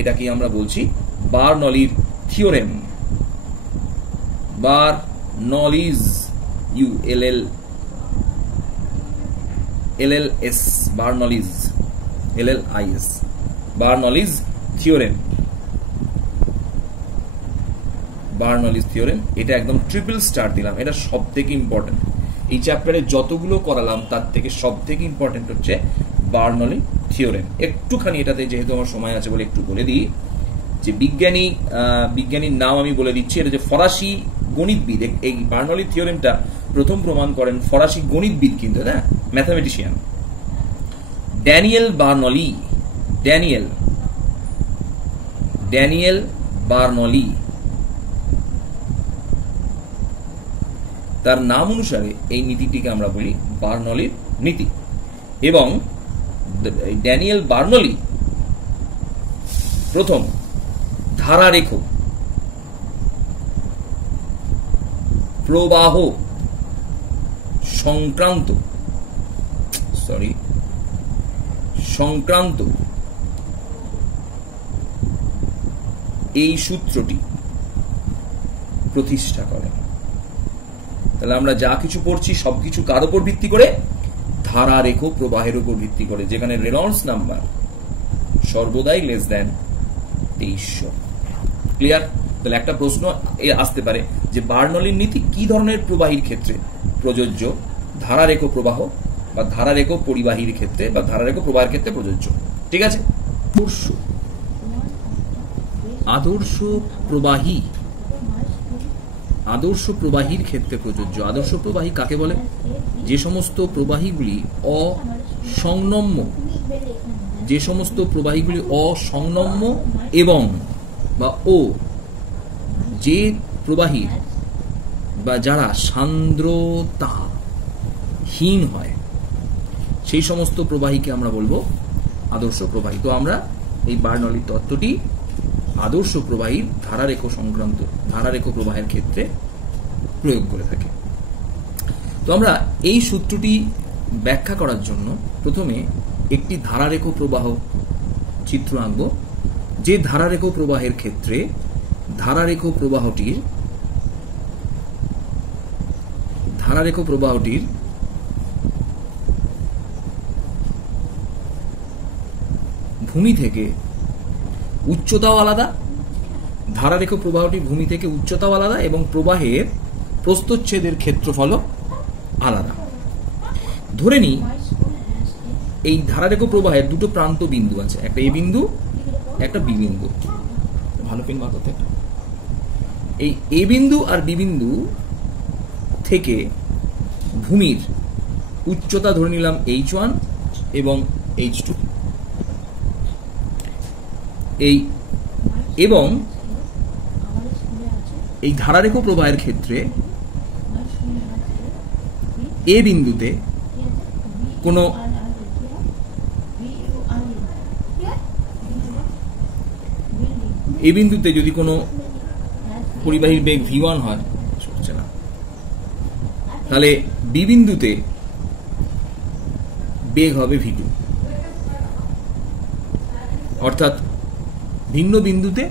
এটাকে আমরা বলছি বার্নলির theorem. Bernoulli's LLS Bernoulli's LLIS Bernoulli's theorem. Bernoulli's theorem এটা একদম ট্রিপল স্টার দিলাম, এটা সব থেকে ইম্পর্টেন্ট। এই চ্যাপ্টারে যতগুলো করালাম তার থেকে সব থেকে ইম্পর্টেন্ট হচ্ছে বার্নলি থিওরেম। একটুখানি এটাতে যেহেতু আমার সময় আছে বলে একটু বলে দিই যে বিজ্ঞানীর নাম আমি বলে দিচ্ছি। এটা যে ফরাসি গণিতবিদ, এই বার্নলি থিওরেমটা প্রথম প্রমাণ করেন ফরাসি গণিতবিদ, কিন্তু না mathematician, Daniel Burnley. Daniel Burnley, তার নাম অনুসারে এই নীতিটিকে আমরা বলি বার্নলির নীতি। এবং ড্যানিয়েল বার্নলি প্রথম ধারারেখ প্রবাহ সংক্রান্ত এই সূত্রটি প্রতিষ্ঠা করেন। তাহলে আমরা যা কিছু পড়ছি সবকিছু কার উপর ভিত্তি করে? ধারারেখ প্রবাহের উপর ভিত্তি করে, যেখানে রেনল্ডস নাম্বার সর্বদাই লেস দেন 2300। ক্লিয়ার? তাহলে একটা প্রশ্ন আসতে পারে যে বার্নলির নীতি কি ধরনের প্রবাহীর ক্ষেত্রে প্রযোজ্য? ধারারেখ প্রবাহ বা ধারারেখ পরিবাহীর ক্ষেত্রে বা ধারারেখ প্রবাহের ক্ষেত্রে প্রযোজ্য। ঠিক আছে? আদর্শ প্রবাহীর ক্ষেত্রে প্রযোজ্য। আদর্শ প্রবাহী কাকে বলে? যে সমস্ত প্রবাহীগুলি অসংনম্য এবং বা যে প্রবাহীর বা যারা সান্দ্রতাহীন হয় সেই সমস্ত প্রবাহীকে আমরা বলবো আদর্শ প্রবাহী। তো আমরা এই বার্নলির তত্ত্বটি আদর্শ প্রবাহীর ধারারেখ প্রবাহের ক্ষেত্রে প্রয়োগ করে থাকি। তো আমরা এই সূত্রটি ব্যাখ্যা করার জন্য প্রথমে একটি ধারারেখ প্রবাহ চিত্র আঁকব, যে ধারারেখ প্রবাহের ক্ষেত্রে ধারারেখ প্রবাহটির ভূমি থেকে উচ্চতাও আলাদা, ধারারেখ প্রবাহটির ভূমি থেকে উচ্চতাও আলাদা এবং প্রবাহের প্রস্থচ্ছেদের ক্ষেত্রফলও আলাদা। ধরে নিই এই ধারারেখ প্রবাহের দুটো প্রান্ত বিন্দু আছে, একটা এ বিন্দু একটা বি বিন্দু। ভালো পেন মাথাতে। এই এ বিন্দু আর বি বিন্দু থেকে ভূমির উচ্চতা ধরে নিলাম h1 এবং h2। এবং এই ধারারেখ প্রবাহের ক্ষেত্রে এ বিন্দুতে কোনো যদি কোনো পরিবাহীর বেগ v1 হয়, চলছে না, তাহলে বি বিন্দুতে বেগ হবে v2। অর্থাৎ ভিন্ন বিন্দুতে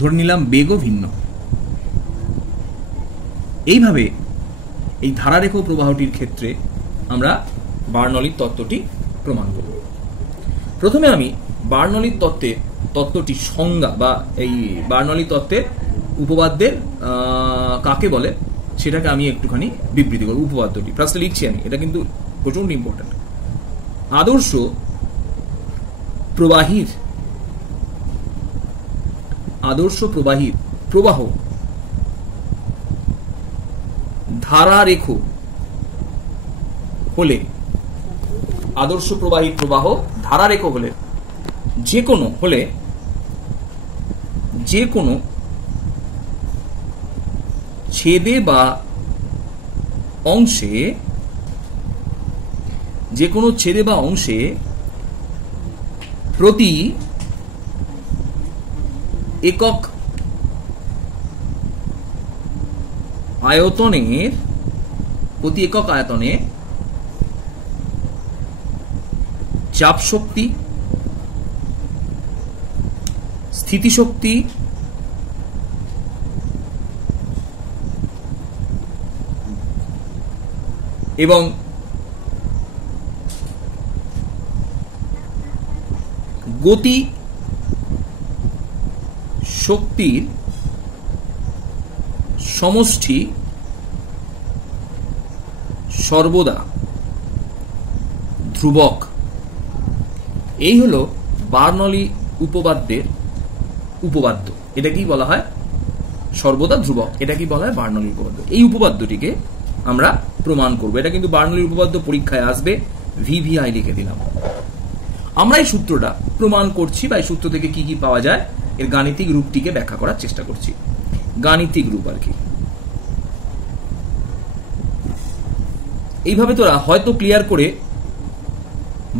ধরে নিলাম বেগও ভিন্ন। এইভাবে এই ধারারেখ প্রবাহটির ক্ষেত্রে আমরা বার্নলির তত্ত্বটি প্রমাণ করব। প্রথমে আমি বার্নলির তত্ত্বটি সংজ্ঞা বা এই বার্নলি তত্ত্বের উপপাদ্যের কাকে বলে সেটাকে আমি একটুখানি বিবৃতি করব। উপপাদ্যটি ফার্স্টে লিখছি আমি, এটা কিন্তু প্রচন্ড ইম্পর্টেন্ট। আদর্শ প্রবাহীর প্রবাহ ধারারেখ হলে, আদর্শ প্রবাহীর প্রবাহ ধারারেখ হলে যে কোনো ছেদে বা অংশে প্রতি একক আয়তনে চাপ শক্তি স্থিতিশক্তি এবং গতি শক্তির সমষ্টি সর্বদা ধ্রুবক। এই হলো বার্নলি উপপাদ্যের উপপাদ্য। এটা কি বলা হয়? সর্বদা ধ্রুবক। এটা কি বলা হয়? বার্নলি উপপাদ্য। এই উপপাদ্যটিকে আমরা প্রমাণ করব। এটা কিন্তু বার্নলি উপপাদ্য পরীক্ষায় আসবে, ভিভিআই লিখে দিলাম। আমরা এই সূত্রটা প্রমাণ করছি বা এই সূত্র থেকে কি কি পাওয়া যায় এর গাণিতিক রূপটিকে ব্যাখ্যা করার চেষ্টা করছি। গাণিতিক রূপ আর কি, এইভাবে তোরা হয়তো ক্লিয়ার করে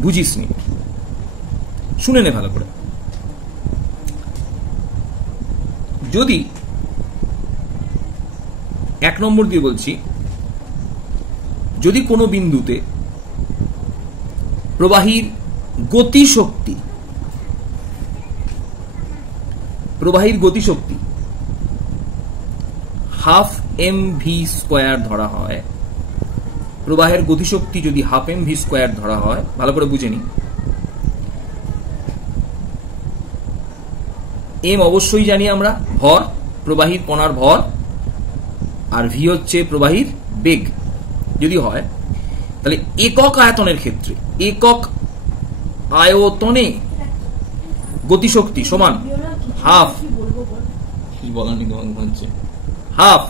বুঝিসনি, শুনে নে ভালো করে। যদি 1 নম্বর দিয়ে বলছি, যদি কোনো বিন্দুতে প্রবাহীর গতিশক্তি হাফ mv² ধরা হয়, প্রবাহের গতিশক্তি যদি হাফ mv² ধরা হয়, ভালো করে বুঝে নি। এম অবশ্যই জানি আমরা, ভর, প্রবাহীর কণার ভর, আর ভি হচ্ছে প্রবাহীর বেগ। যদি হয় তাহলে একক আয়তনের ক্ষেত্রে, একক আয়তনে গতিশক্তি সমান হাফ, হাফ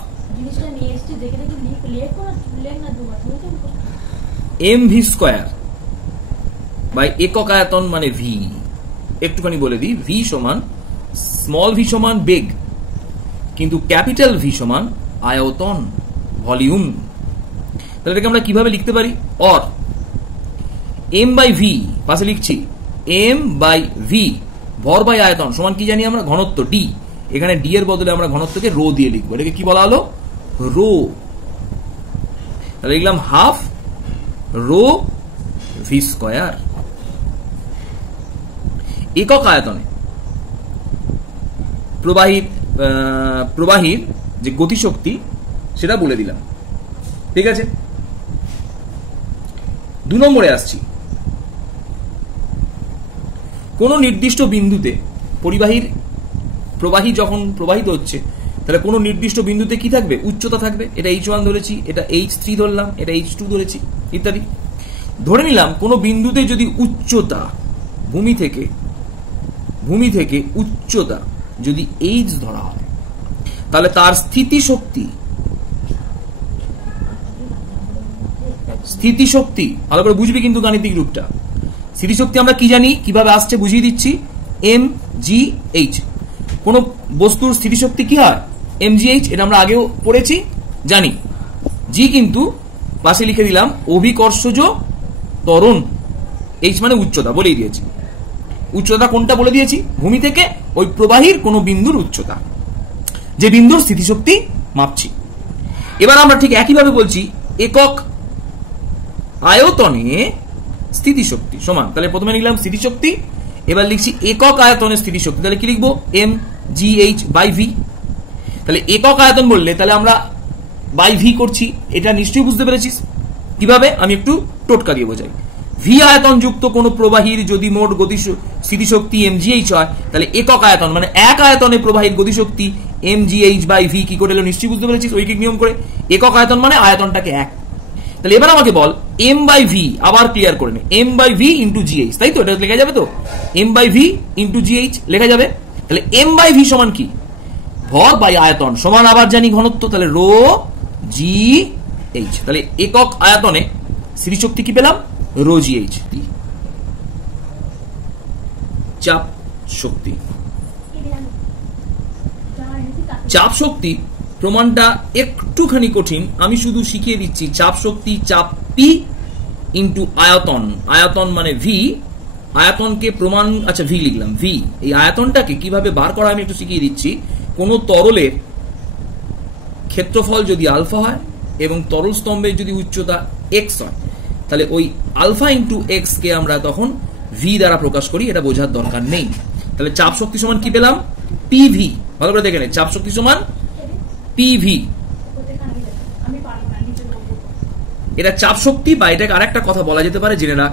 mv² বাই একক আয়তন মানে ভি। একটুখানি বলে দিই, ভি সমান স্মল ভি সমান বেগ, কিন্তু ক্যাপিটাল ভি সমান আয়তন, ভলিউম। তাহলে এটাকে আমরা কিভাবে লিখতে পারি? অর এম বাই ভি, পাশে লিখছি এম বাই ভি, ভর বাই আয়তন সমান কি জানি আমরা? ঘনত্ব ডি। এখানে ডি এর বদলে আমরা ঘনত্বকে রো দিয়ে লিখবো। এটাকে কি বলা হলো? রো। তাহলে লিখলাম হাফ রো v²। একক আয়তনে প্রবাহীর যে গতিশক্তি সেটা বলে দিলাম, ঠিক আছে। 2 নম্বরে আসছি। কোন নির্দিষ্ট বিন্দুতে প্রবাহী যখন প্রবাহিত হচ্ছে, তাহলে কোন নির্দিষ্ট বিন্দুতে কি থাকবে? উচ্চতা থাকবে। এটা h1 ধরেছি, এটা h3 ধরলাম, এটা h2 ধরেছি, ইত্যাদি। ধরে নিলাম কোন বিন্দুতে যদি উচ্চতা ভূমি থেকে উচ্চতা যদি h ধরা হয়, তাহলে তার স্থিতিশক্তি ভালো করে বুঝবি কিন্তু গাণিতিক রূপটা। স্থিতিশক্তি আমরা কি জানি, কিভাবে আসছে বুঝিয়ে দিচ্ছি, mgh। কোন বস্তুর স্থিতিশক্তি কি হয়? mgh। এটা আমরা আগেও পড়েছি, জানি। জি কিন্তু পাশে লিখে দিলাম অভিকর্ষজ ত্বরণ, h মানে উচ্চতা, বলেই দিয়েছি। উচ্চতা কোনটা বলে দিয়েছি? ভূমি থেকে ওই প্রবাহীর কোন বিন্দুর উচ্চতা, যে বিন্দুর স্থিতিশক্তি মাপছি। এবার আমরা ঠিক একইভাবে বলছি একক আয়তনে স্থিতিশক্তি সমান, তাহলে প্রথমে লিখলাম স্থিতিশক্তি, এবার লিখছি একক আয়তনে স্থিতিশক্তি। তাহলে কি লিখবো? mgh by V. তাহলে একক আয়তন বললে তাহলে আমরা বাই ভি করছি, এটা নিশ্চয়ই বুঝতে পেরেছিস। কিভাবে? আমি একটু টোটকা দিয়ে বোঝাই। ভি আয়তন যুক্ত কোন প্রবাহীর যদি মোট স্থিতিশক্তি mgh হয়, তাহলে একক আয়তন মানে এক আয়তনে প্রবাহীর গতিশক্তি mgh বাই ভি কি করে এলো নিশ্চয়ই বুঝতে পেরেছিস, ঐকিক নিয়ম করে। একক আয়তন মানে আয়তনটাকে এক। তাহলে এবার আমাকে বল m বাই ভি, আবার ক্লিয়ার করে নে, m by V into GH, তাই তো? এটা লেখা যাবে তো, m by V into GH লেখা যাবে। তাহলে m বাই ভি সমান কি? ভর বাই আয়তন সমান আবার জানি ঘনত্ব, তাহলে রো জি এইচ। তাহলে একক আয়তনে স্থিতিশক্তি কি পেলাম? রো জি এইচ। চাপ শক্তি, চাপ শক্তি প্রমাণটা একটুখানি কঠিন, আমি শুধু শিখিয়ে দিচ্ছি। চাপ শক্তি, চাপ পি ইন্টু আয়তন, আয়তন মানে ভি, আয়তনকে প্রমাণ, আচ্ছা ভি লিখলাম, ভি। এই আয়তনটাকে কিভাবে বার করা আমি একটু শিখিয়ে দিচ্ছি। কোন তরলের ক্ষেত্রফল যদি আলফা হয় এবং তরল স্তম্ভের যদি উচ্চতা এক্স হয়, তাহলে ওই আলফা ইন্টু এক্স কে আমরা তখন ভি দ্বারা প্রকাশ করি। এটা বোঝার দরকার নেই। তাহলে চাপ শক্তি সমান কি পেলাম? পিভি। ভালো করে দেখে নেন, চাপ শক্তি সমান পিভি। এটা চাপ শক্তি, বা এটাকে আরেকটা কথা বলা যেতে পারে, জেনে রাখ,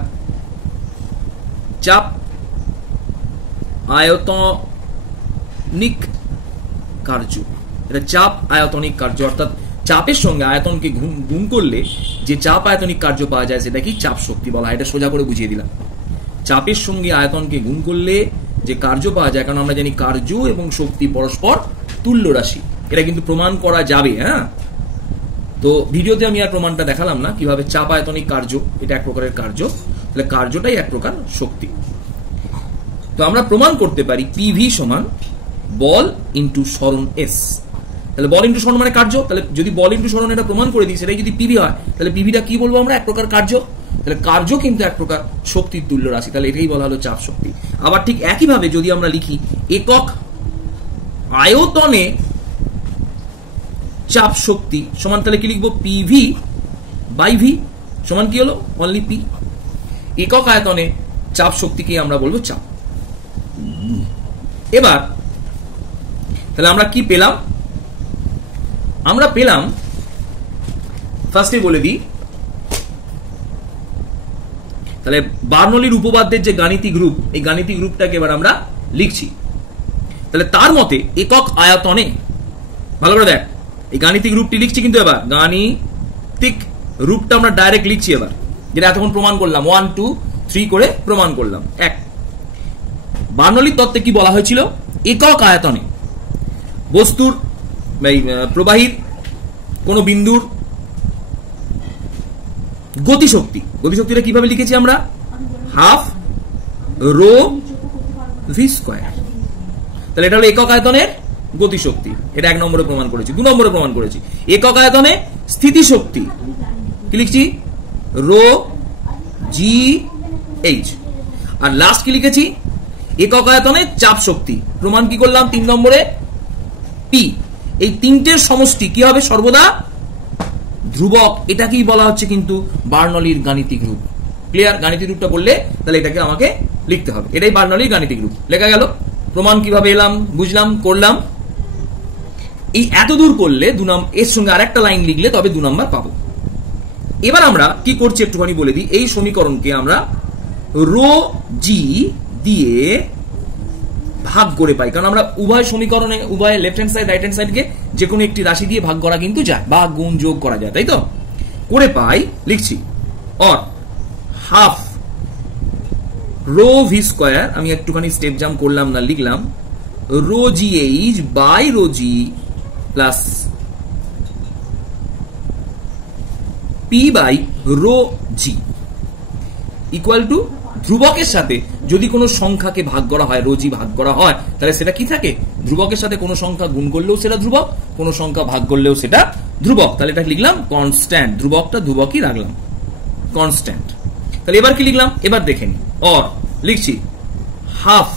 চাপ আয়তনিক কার্য। এটা চাপ আয়তনিক কার্য, অর্থাৎ চাপের সঙ্গে আয়তনকে গুণ করলে যে চাপ আয়তনিক কার্য পাওয়া যায় সেটাকেই চাপ শক্তি বলা হয়। এটা সোজা করে বুঝিয়ে দিলাম। চাপের সঙ্গে আয়তনকে গুণ করলে যে কার্য পাওয়া যায়, কারণ আমরা জানি কার্য এবং শক্তি পরস্পর তুল্য রাশি। এটা কিন্তু প্রমাণ করা যাবে। হ্যাঁ, তো ভিডিওতে আমি আর প্রমাণটা দেখালাম না কিভাবে চাপ আয়তনিক কার্য, এটা এক প্রকারের কার্য, তাহলে কার্যটাই এক প্রকার শক্তি। তো আমরা প্রমাণ করতে পারি পিভি সমান বল ইন্টু সরণ এস। তাহলে বল ইন্টু সরণ মানে কার্য, তাহলে যদি বল ইন্টু সরণ এটা প্রমাণ করে দিই, সেটাই যদি পিভি হয়, তাহলে পিভিটা কি বলবো আমরা? এক প্রকার কার্য। তাহলে কার্য কিন্তু এক প্রকার শক্তির তুল্য রাশি, তাহলে এটাই বলা হলো চাপ শক্তি। আবার ঠিক একইভাবে যদি আমরা লিখি একক আয়তনে চাপ শক্তি সমান, তাহলে কি লিখবো? পিভি বাই ভি সমান কি হলো? Only P. একক আয়তনে চাপ শক্তিকে আমরা বলবো চাপ। এবার তাহলে আমরা কি পেলাম? আমরা পেলাম, ফার্স্টে বলে দিই, তাহলে বার্নৌলির উপপাদ্যের যে গাণিতিক রূপ, এই গাণিতিক রূপটাকে এবার আমরা লিখছি। তাহলে তার মতে একক আয়তনে, ভালো করে দেখ, এই গাণিতিক রূপটি লিখছি, কিন্তু এবার গাণিতিক রূপটা আমরা ডাইরেক্ট লিখছি এবার, যেটা এতক্ষণ প্রমাণ করলাম, 1 2 3 করে প্রমাণ করলাম। এক, বার্নৌলির তত্ত্বে কি বলা হয়েছিল? একক আয়তনে বস্তুর প্রবাহীর কোন বিন্দুর গতিশক্তি, গতিশক্তিটা কিভাবে লিখেছি আমরা? Half rho V square. তাহলে এটা হলো একক আয়তনের গতিশক্তি, এটা 1 নম্বরে প্রমাণ করেছি। 2 নম্বরে প্রমাণ করেছি একক আয়তনে স্থিতিশক্তি, কি লিখছি? রো জি এইচ। আর লাস্ট কি লিখেছি? একক আয়তনে চাপ শক্তি। প্রমাণ কি করলাম? 3 নম্বরে পি। এই তিনটের সমষ্টি কি হবে? সর্বদা ধ্রুবক। এটাকেই বলা হচ্ছে কিন্তু বার্নৌলির গাণিতিক রূপ। ক্লিয়ার? গাণিতিক রূপটা বললে তাহলে এটাকে আমাকে লিখতে হবে, এটাই বার্নৌলির গাণিতিক রূপ। লেখা গেল। প্রমাণ কিভাবে এলাম, বুঝলাম, করলাম। এই এত দূর করলে এর সঙ্গে আরেকটা লাইন লিখলে তবে 2 নম্বর পাবো। এবার আমরা কি করছি একটুখানি বলে দিই। এই সমীকরণকে আমরা রো জি দিয়ে ভাগ করে পাই, কারণ আমরা উভয় সমীকরণে, উভয় left hand side right hand সাইডকে যে কোনো একটি রাশি দিয়ে ভাগ করা কিন্তু যায়, বা গুণ যোগ করা যায়, তাই তো? করে পাই, লিখছি or half rho V square, আমি একটুখানি স্টেপ জাম্প করলাম না, লিখলাম rho G H by rho G plus P by rho G equal to, ধ্রুবকের সাথে যদি কোনো সংখ্যাকে ভাগ করা হয়, রোজি ভাগ করা হয়, তাহলে সেটা কি থাকে? ধ্রুবকের সাথে কোনো সংখ্যা গুণ করলেও সেটা ধ্রুবক, কোনো সংখ্যা ভাগ করলেও সেটা ধ্রুবক। তাহলে এটা লিখলাম কনস্ট্যান্ট, ধ্রুবকটা ধ্রুবকই রাখলাম, কনস্ট্যান্ট। তাহলে এবার কি লিখলাম? এবার দেখে নি। অর লিখছি হাফ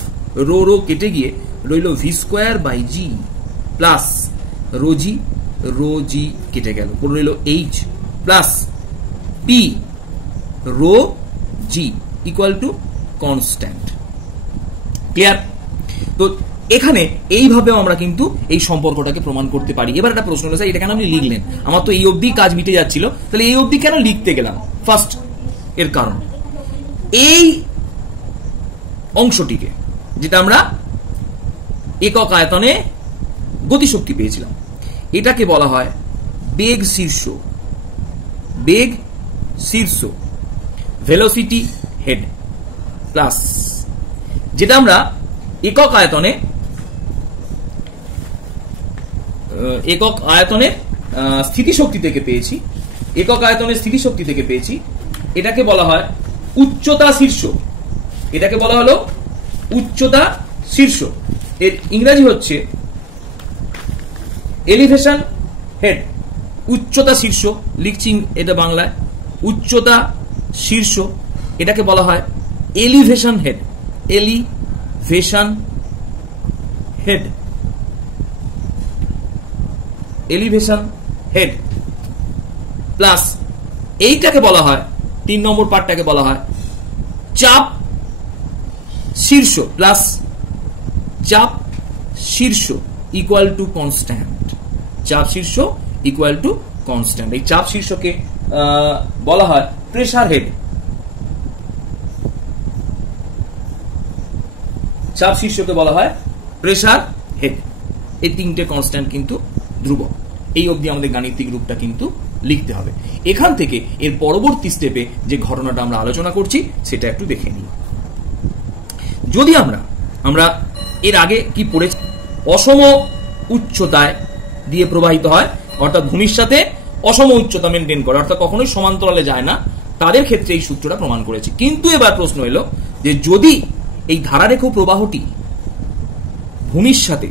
রো রো কেটে গিয়ে রইল v square by G plus rho g কেটে গেল, রইল h plus P rho G equal to constant. Clear? তো এখানে এইভাবেও আমরা কিন্তু এই সম্পর্কটাকে প্রমাণ করতে পারি। এবার একটা প্রশ্ন হলো, স্যার এটা কেন আপনি লিখলেন? আমার তো এই অবধি কাজ মিটে যাচ্ছিল, তাহলে এই অবধি কেন লিখতে গেলাম? ফার্স্ট, এর কারণ এই অংশটিকে, যেটা আমরা একক আয়তনে গতিশক্তি পেয়েছিলাম, এটাকে বলা হয় বেগ শীর্ষ, বেগ শীর্ষ, ভেলোসিটি হেড প্লাস, যেটা আমরা একক আয়তনে স্থিতিশক্তি থেকে পেয়েছি, একক আয়তনের স্থিতিশক্তি থেকে পেয়েছি, এটাকে বলা হয় উচ্চতা শীর্ষ। এটাকে বলা হলো উচ্চতা শীর্ষ। এর ইংরেজি হচ্ছে এলিভেশন হেড। উচ্চতা শীর্ষ লিখছি এটা বাংলায়, উচ্চতা শীর্ষ, এটাকে বলা হয় elevation head, elevation head, elevation had plus এইটাকে বলা হয়, 3 নম্বর পার্টটাকে বলা হয় চাপ শীর্ষ প্লাস চাপ শীর্ষ ইকুয়াল টু কনস্ট্যান্ট, চাপ শীর্ষ ইকুয়াল টু কনস্ট্যান্ট। এই চাপ শীর্ষকে বলা হয় প্রেসার হেড, চাপ শীর্ষকে বলা হয় প্রেসার হেড। এই তিনটে কনস্ট্যান্ট কিন্তু ধ্রুবক। এই অবধি আমাদের গাণিতিক রূপটা কিন্তু লিখতে হবে। এখান থেকে এর পরবর্তী স্টেপে যে ঘটনাটা আমরা আলোচনা করছি সেটা একটু দেখে নিই। যদি আমরা এর আগে কি পড়েছি, অসম উচ্চতায় দিয়ে প্রবাহিত হয়, অর্থাৎ ভূমির সাথে অসম উচ্চতা মেনটেন করে, অর্থাৎ কখনোই সমান্তরালে যায় না, তাদের ক্ষেত্রে এই সূত্রটা প্রমাণ করেছি। কিন্তু এবার প্রশ্ন এলো যে যদি এই ধারারেখ প্রবাহটি ভূমির সাথে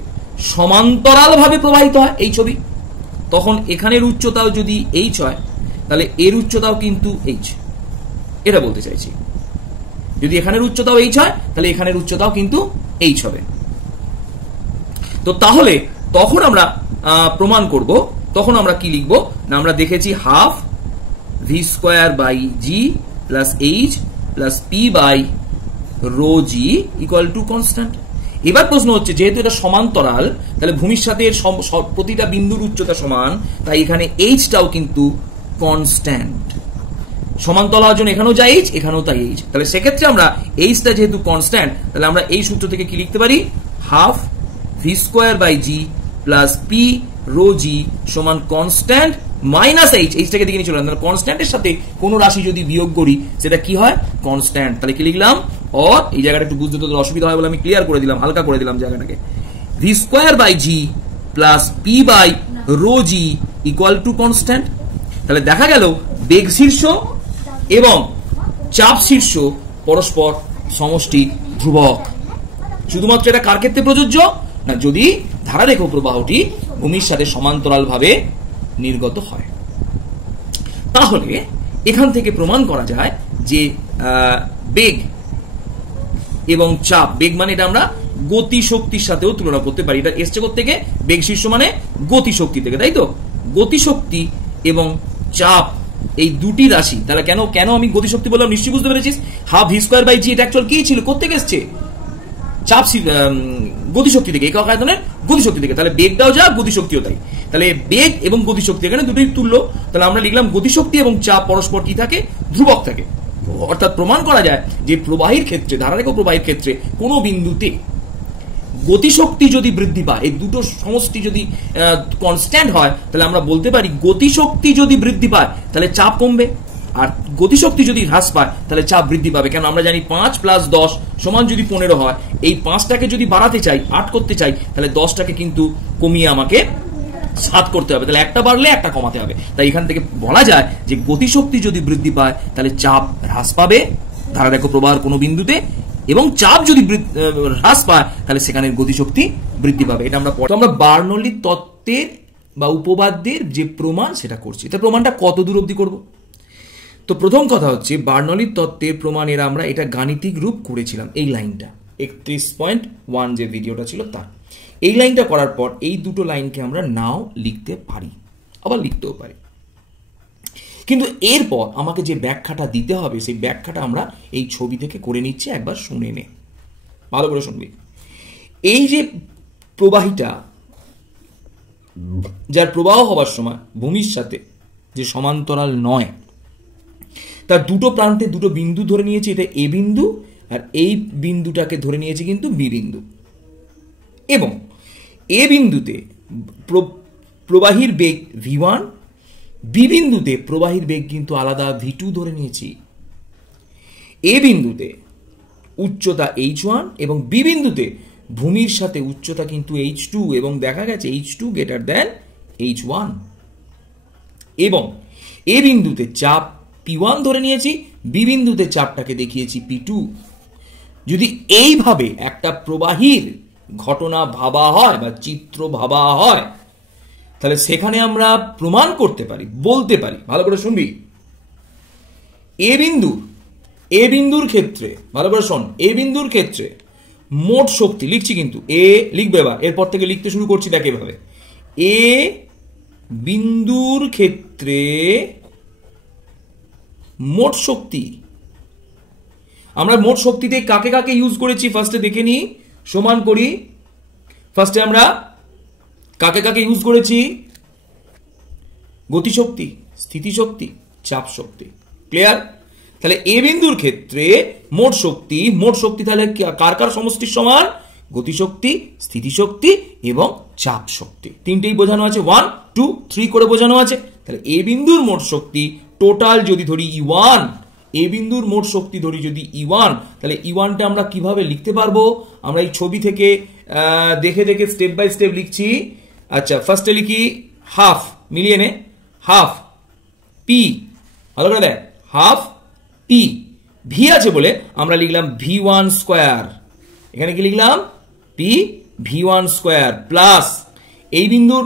সমান্তরাল ভাবে প্রবাহিত হয়, এই ছবি, তখন এখানের উচ্চতাও যদি এইচ হয় তাহলে এর উচ্চতাও কিন্তু এইচ, এটা বলতে চাইছি। যদি এখানের উচ্চতাও এইচ হয় তাহলে এখানের উচ্চতাও কিন্তু এইচ হবে। তো তাহলে তখন আমরা প্রমাণ করব, তখন আমরা কি লিখব না, আমরা দেখেছি half V square by G plus H plus P by rho G equal to constant. এবার প্রশ্ন হচ্ছে, যেহেতু এটা সমান্তরাল, তাহলে ভূমির সাথে প্রতিটা বিন্দুর উচ্চতা সমান, তাই এখানে এইচটাও কিন্তু কনস্ট্যান্ট। সমান্তরাল হওয়ার জন্য এখানেও যা এইচ, এখানেও তাই এইচ। তাহলে সেক্ষেত্রে আমরা এইচটা যেহেতু কনস্ট্যান্ট, তাহলে আমরা এই সূত্র থেকে কি লিখতে পারি, half V square by G plus P rho g সমান কনস্ট্যান্ট মাইনাস এইচ, এইচটাকে দিকে নিয়ে চলে আসলাম, কনস্ট্যান্টের সাথে কোন রাশি যদি বিয়োগ করি সেটা কি হয়, কনস্ট্যান্ট। তাহলে কি লিখলাম, অর এই জায়গাটা একটু বুঝতে তোদের অসুবিধা হয় বলে আমি ক্লিয়ার করে দিলাম, হালকা করে দিলাম জায়গাটাকে, V square by G plus P by rho G equal to constant. তাহলে দেখা গেল বেগ শীর্ষ এবং চাপ শীর্ষ পরস্পর সমষ্টি ধ্রুবক। শুধুমাত্র এটা কার ক্ষেত্রে প্রযোজ্য না, যদি ধারারেখ প্রবাহটি ভূমির সাথে সমান্তরাল ভাবে নির্গত হয়। তাহলে এখান থেকে প্রমাণ করা যায় যে বেগ এবং চাপ, বেগ মানে এটা আমরা গতি শক্তির সাথেও তুলনা করতে পারি। এটা এসছে থেকে বেগ শীর্ষ মানে গতি শক্তি থেকে, তাই তো? গতি শক্তি এবং চাপ এই দুটি রাশি। তাহলে কেন আমি গতি শক্তি বললাম নিশ্চয়ই বুঝতে পেরেছিস। হাফ ভি স্কোয়ার বাই জি এটা অ্যাকচুয়াল কি ছিল, কোত্থেকে এসছে, চাপ গতিশক্তি থেকে, একক আয়তনের গতিশক্তি থেকে। তাহলে বেগটাও যা, গতিশক্তিও তাই। তাহলে বেগ এবং গতিশক্তি এখানে দুটোই তুল্য। তাহলে আমরা লিখলাম গতিশক্তি এবং চাপ পরস্পর কি থাকে, ধ্রুবক থাকে। অর্থাৎ প্রমাণ করা যায় যে প্রবাহীর ক্ষেত্রে, ধারারেখ প্রবাহীর ক্ষেত্রে কোনো বিন্দুতে গতিশক্তি যদি বৃদ্ধি পায়, এই দুটো সমষ্টি যদি কনস্ট্যান্ট হয়, তাহলে আমরা বলতে পারি গতিশক্তি যদি বৃদ্ধি পায় তাহলে চাপ কমবে, আর গতিশক্তি যদি হ্রাস পায় তাহলে চাপ বৃদ্ধি পাবে। কেন, আমরা জানি 5 প্লাস 10 সমান যদি 15 হয়, এই 5টাকে যদি বাড়াতে চাই, 8 করতে চাই, তাহলে 10টাকে কিন্তু কমিয়ে আমাকে 7 করতে হবে। তাহলে একটা বাড়লে একটা কমাতে হবে। তাই এখান থেকে বলা যায় যে গতিশক্তি যদি বৃদ্ধি পায় তাহলে চাপ হ্রাস পাবে ধারারেখ প্রবাহের কোনো বিন্দুতে, এবং চাপ যদি হ্রাস পায় তাহলে সেখানে গতিশক্তি বৃদ্ধি পাবে। এটা আমরা বার্নৌলির তত্ত্বের বা উপপাদ্যের যে প্রমাণ সেটা করছি। এটা প্রমাণটা কত দূর অবধি করব? তো প্রথম কথা হচ্ছে, বার্নৌলির তত্ত্বের প্রমাণের আমরা এটা গাণিতিক রূপ করেছিলাম। এই লাইনটা 31.1 যে ভিডিওটা ছিল তার এই লাইনটা করার পর এই দুটো লাইনকে আমরা নাও লিখতে পারি, আবার লিখতেও পারি। কিন্তু এরপর আমাকে যে ব্যাখ্যাটা দিতে হবে সেই ব্যাখ্যাটা আমরা এই ছবি থেকে করে নিচ্ছি, একবার শুনে নে, ভালো করে শুনবি। এই যে প্রবাহীটা, যার প্রবাহ হবার সময় ভূমির সাথে যে সমান্তরাল নয়, তার দুটো প্রান্তে দুটো বিন্দু ধরে নিয়েছি, এটা এ বিন্দু, আর এই বিন্দুটাকে ধরে নিয়েছি কিন্তু বি বিন্দু। এবং এ বিন্দুতে প্রবাহীর বেগ v1, বি বিন্দুতে প্রবাহীর বেগ কিন্তু আলাদা v2 ধরে নিয়েছি। এ বিন্দুতে উচ্চতা h1 এবং বি বিন্দুতে ভূমির সাথে উচ্চতা কিন্তু h2, এবং দেখা গেছে h2 গ্রেটার দ্যান h1। এবং এ বিন্দুতে চাপ P1 ধরে নিয়েছি, বি বিন্দুতে চাপটাকে দেখিয়েছি P2। যদি এইভাবে একটা প্রবাহীর ঘটনা ভাবা হয় বা চিত্র ভাবা হয়, তাহলে সেখানে আমরা প্রমাণ করতে পারি, বলতে পারি, ভালো করে শুনবি, এ বিন্দুর ক্ষেত্রে, ভালো করে শোন, এ বিন্দুর ক্ষেত্রে মোট শক্তি লিখছি, কিন্তু এ লিখবে, এবার এরপর থেকে লিখতে শুরু করছি, দেখ এভাবে, এ বিন্দুর ক্ষেত্রে মোট শক্তি, আমরা মোট শক্তিতে কাকে কাকে ইউজ করেছি ফার্স্টে দেখে নিই, সমান করি ফার্স্টে আমরা কাকে কাকে ইউজ করেছি? গতিশক্তি, স্থিতিশক্তি, চাপ শক্তি। ক্লিয়ার? তাহলে এ বিন্দুর ক্ষেত্রে মোট শক্তি তাহলে কার কার সমষ্টির সমান? গতিশক্তি, স্থিতিশক্তি এবং চাপ শক্তি। তিনটেই বোঝানো আছে, 1 2 3 করে বোঝানো আছে। তাহলে এ বিন্দুর মোট শক্তি টোটাল যদি ধরি E1, এ বিন্দুর মোট শক্তি ধরি যদি E1, তাহলে E1টা আমরা কিভাবে লিখতে পারবো? আমরা এই ছবি থেকে দেখে দেখে স্টেপ বাই স্টেপ লিখছি। আচ্ছা, ফার্স্টে লিখি হাফ, মিলিয়ে নে, হাফ পি, ভালো করে দেখ, হাফ পি। ভি আছে বলে আমরা লিখলাম V1 স্কোয়ার, এখানে কি লিখলাম? পি V1 স্কোয়ার প্লাস এই বিন্দুর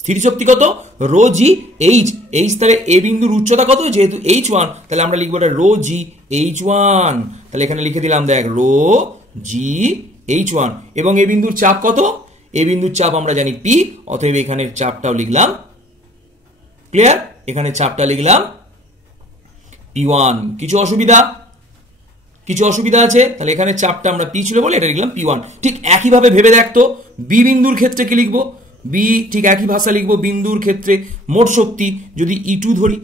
স্থিতিশক্তি কত? Rho G H. এইচ তাহলে এ বিন্দুর উচ্চতা কত? যেহেতু H1, তাহলে আমরা লিখবো এটা রো জি H1। তাহলে এখানে লিখে দিলাম দেখ রো জি H1। এবং এ বিন্দুর চাপ কত? এ বিন্দুর চাপ আমরা জানি পি, অতএব এখানে চাপটাও লিখলাম। ক্লিয়ার? এখানে চাপটা লিখলাম P1। কিছু অসুবিধা? কিছু অসুবিধা আছে? তাহলে এখানে চাপটা আমরা পি ছিল বলে এটা লিখলাম P1। ঠিক একইভাবে ভেবে দেখতো বি বিন্দুর ক্ষেত্রে কি লিখবো? বি ঠিক একই ভাষা লিখবো। বিন্দুর ক্ষেত্রে মোট শক্তি যদি E2 ধরি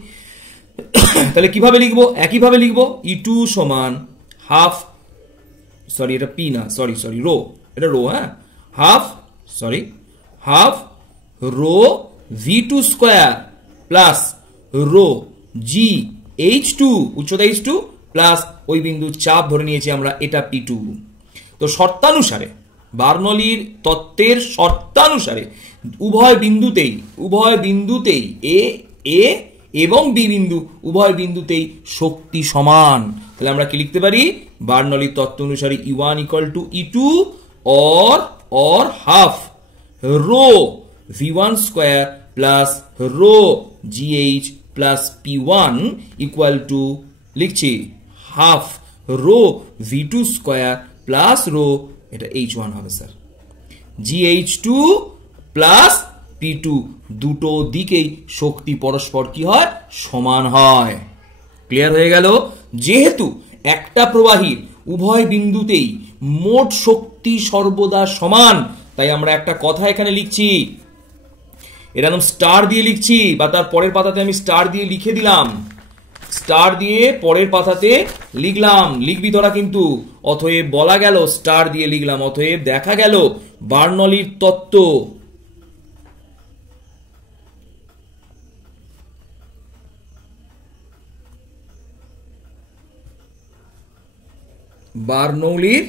তাহলে কিভাবে লিখবো? একইভাবে লিখবো, E2 সমান হাফ, সরি এটা পি না, সরি রো, এটা রো, হ্যাঁ, half rho V2 square plus rho g H2, উচ্চতা H2 প্লাস ওই বিন্দুর চাপ ধরে নিয়েছি আমরা, এটা P2। তো শর্তানুসারে, বার্নলির তত্ত্বের শর্তানুসারে উভয় বিন্দুতেই এ এবং বি বিন্দু উভয় বিন্দুতেই শক্তি সমান। তাহলে আমরা কি লিখতে পারি? বার্নলির তত্ত্ব অনুসারে E1 equal to E2 or half rho V1 square plus rho GH plus P1 equal to লিখছি half rho V2 square plus rho, এটা H1 হবে স্যার, GH2 প্লাস P2। দুটো দিকেই শক্তি পরস্পর কি হয়? সমান হয়। ক্লিয়ার হয়ে গেল? যেহেতু একটা প্রবাহীর উভয় বিন্দুতেই মোট শক্তি সর্বদা সমান, তাই আমরা একটা কথা এখানে লিখছি, এটা একদম স্টার দিয়ে লিখছি, বা তার পরের পাতাতে আমি স্টার দিয়ে লিখে দিলাম, স্টার দিয়ে পরের পাতাতে লিখলাম, লিখবি তোরা কিন্তু। অতএব বলা গেল, স্টার দিয়ে লিখলাম, অতএব দেখা গেল বার্নলির তত্ত্ব বার্নৌলির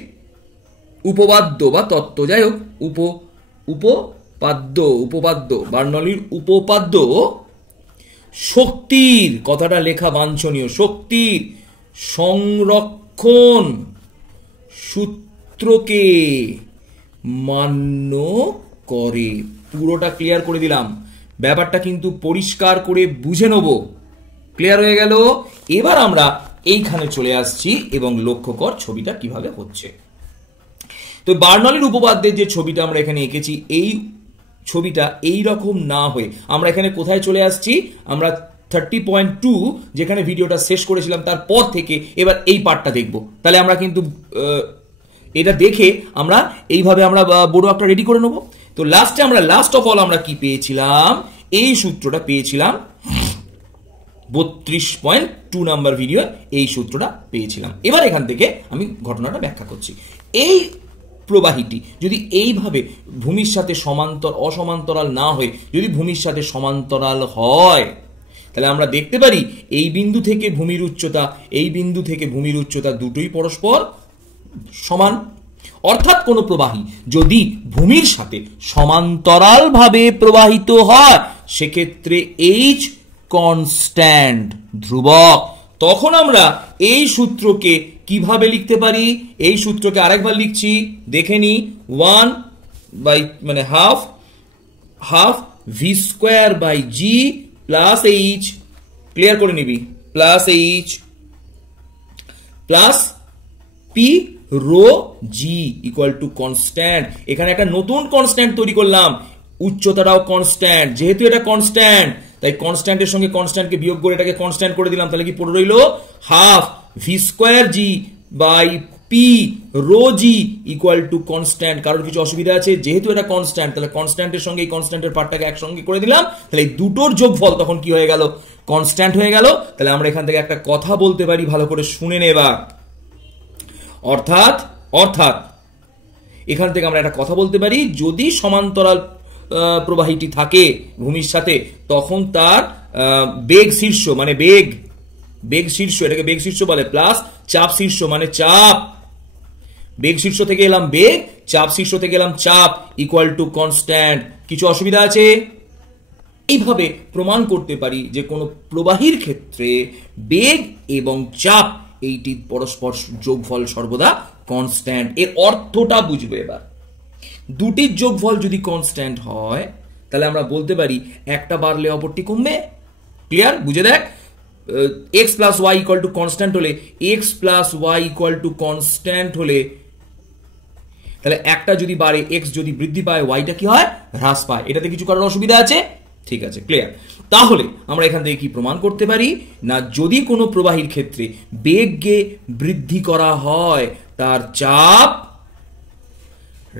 উপপাদ্য বা তত্ত্ব, যাই হোক, উপপাদ্য বার্নৌলির উপপাদ্য শক্তির, কথাটা লেখা বাঞ্ছনীয়, শক্তির সংরক্ষণ সূত্রকে মান্য করে। পুরোটা ক্লিয়ার করে দিলাম, ব্যাপারটা কিন্তু পরিষ্কার করে বুঝে নেব। ক্লিয়ার হয়ে গেল? এবার আমরা এইখানে চলে আসছি এবং লক্ষ্য কর ছবিটা কিভাবে হচ্ছে। তো বার্নলির উপপাদ্যের যে ছবিটা আমরা এখানে এঁকেছি, এই ছবিটা এই রকম না হয়ে আমরা এখানে কোথায় চলে আসছি? আমরা 30.2 যেখানে ভিডিওটা শেষ করেছিলাম তারপর থেকে এবার এই পার্টটা দেখব। তাহলে আমরা কিন্তু এটা দেখে আমরা এইভাবে আমরা বড় একটা রেডি করে নেব। তো লাস্টে আমরা লাস্ট অফ অল আমরা কি পেয়েছিলাম? এই সূত্রটা পেয়েছিলাম 32.2 নাম্বার ভিডিও, এই সূত্রটা পেয়েছিলাম। এবার এখান থেকে আমি ঘটনাটা ব্যাখ্যা করছি। এই প্রবাহীটি যদি এইভাবে ভূমির সাথে অসমান্তরাল না হয়ে যদি ভূমির সাথে সমান্তরাল হয়, তাহলে আমরা দেখতে পারি এই বিন্দু থেকে ভূমির উচ্চতা, এই বিন্দু থেকে ভূমির উচ্চতা দুটোই পরস্পর সমান। অর্থাৎ কোন প্রবাহী যদি ভূমির সাথে সমান্তরাল ভাবে প্রবাহিত হয়, সেক্ষেত্রে H কনস্ট্যান্ট, ধ্রুবক। তখন আমরা এই সূত্রকে কিভাবে লিখতে পারি? এই সূত্রকে আরেকবার লিখছি, দেখে নি, 1 বাই মানে half V square by G plus H, clear করে নিবি, plus H plus P rho G equal to constant. এখানে একটা নতুন কনস্ট্যান্ট তৈরি করলাম, উচ্চতাটাও কনস্ট্যান্ট। যেহেতু এটা কনস্ট্যান্ট, তাই কনস্ট্যান্টের সঙ্গে কনস্ট্যান্টকে বিয়োগ করে এটাকে কনস্ট্যান্ট করে দিলাম। তাহলে কি পড়ে রইল? Half V square G by P rho G equal to constant. কারোর কিছু অসুবিধা আছে? যেহেতু এটা কনস্ট্যান্ট, তাহলে কনস্ট্যান্টের সঙ্গে এই কনস্ট্যান্টের পার্টটাকে একসঙ্গে করে দিলাম, তাহলে এই দুটোর যোগফল তখন কি হয়ে গেল? কনস্ট্যান্ট হয়ে গেল। তাহলে আমরা এখান থেকে একটা কথা বলতে পারি, ভালো করে শুনে নেবা। অর্থাৎ এখান থেকে আমরা একটা কথা বলতে পারি, যদি সমান্তরাল প্রবাহীটি থাকে ভূমির সাথে, তখন তার বেগ শীর্ষ মানে বেগ শীর্ষ, এটাকে বেগ শীর্ষ বলে, প্লাস চাপ শীর্ষ মানে চাপ, বেগ শীর্ষ থেকে এলাম বেগ, চাপ শীর্ষ থেকে এলাম চাপ, ইকুয়াল টু কনস্ট্যান্ট। কিছু অসুবিধা আছে? এইভাবে প্রমাণ করতে পারি যে কোনো প্রবাহীর ক্ষেত্রে বেগ এবং চাপ এইটি পরস্পর যোগফল সর্বদা কনস্ট্যান্ট। এর অর্থটা বুঝবে এবার। দুটির যোগফল যদি কনস্ট্যান্ট হয়, তাহলে আমরা বলতে পারি একটা বাড়লে অপরটি কমবে। ক্লিয়ার? বুঝে দেখ, x plus y equal to constant হলে, x plus y equal to constant হলে, তাহলে একটা যদি বাড়ে, এক্স যদি বৃদ্ধি পায়, ওয়াইটা কি হয়? হ্রাস পায়। এটাতে কিছু কারোর অসুবিধা আছে? ঠিক আছে, ক্লিয়ার। তাহলে আমরা এখান থেকে কি প্রমাণ করতে পারি না, যদি কোনো প্রবাহীর ক্ষেত্রে বেগকে বৃদ্ধি করা হয়, তার চাপ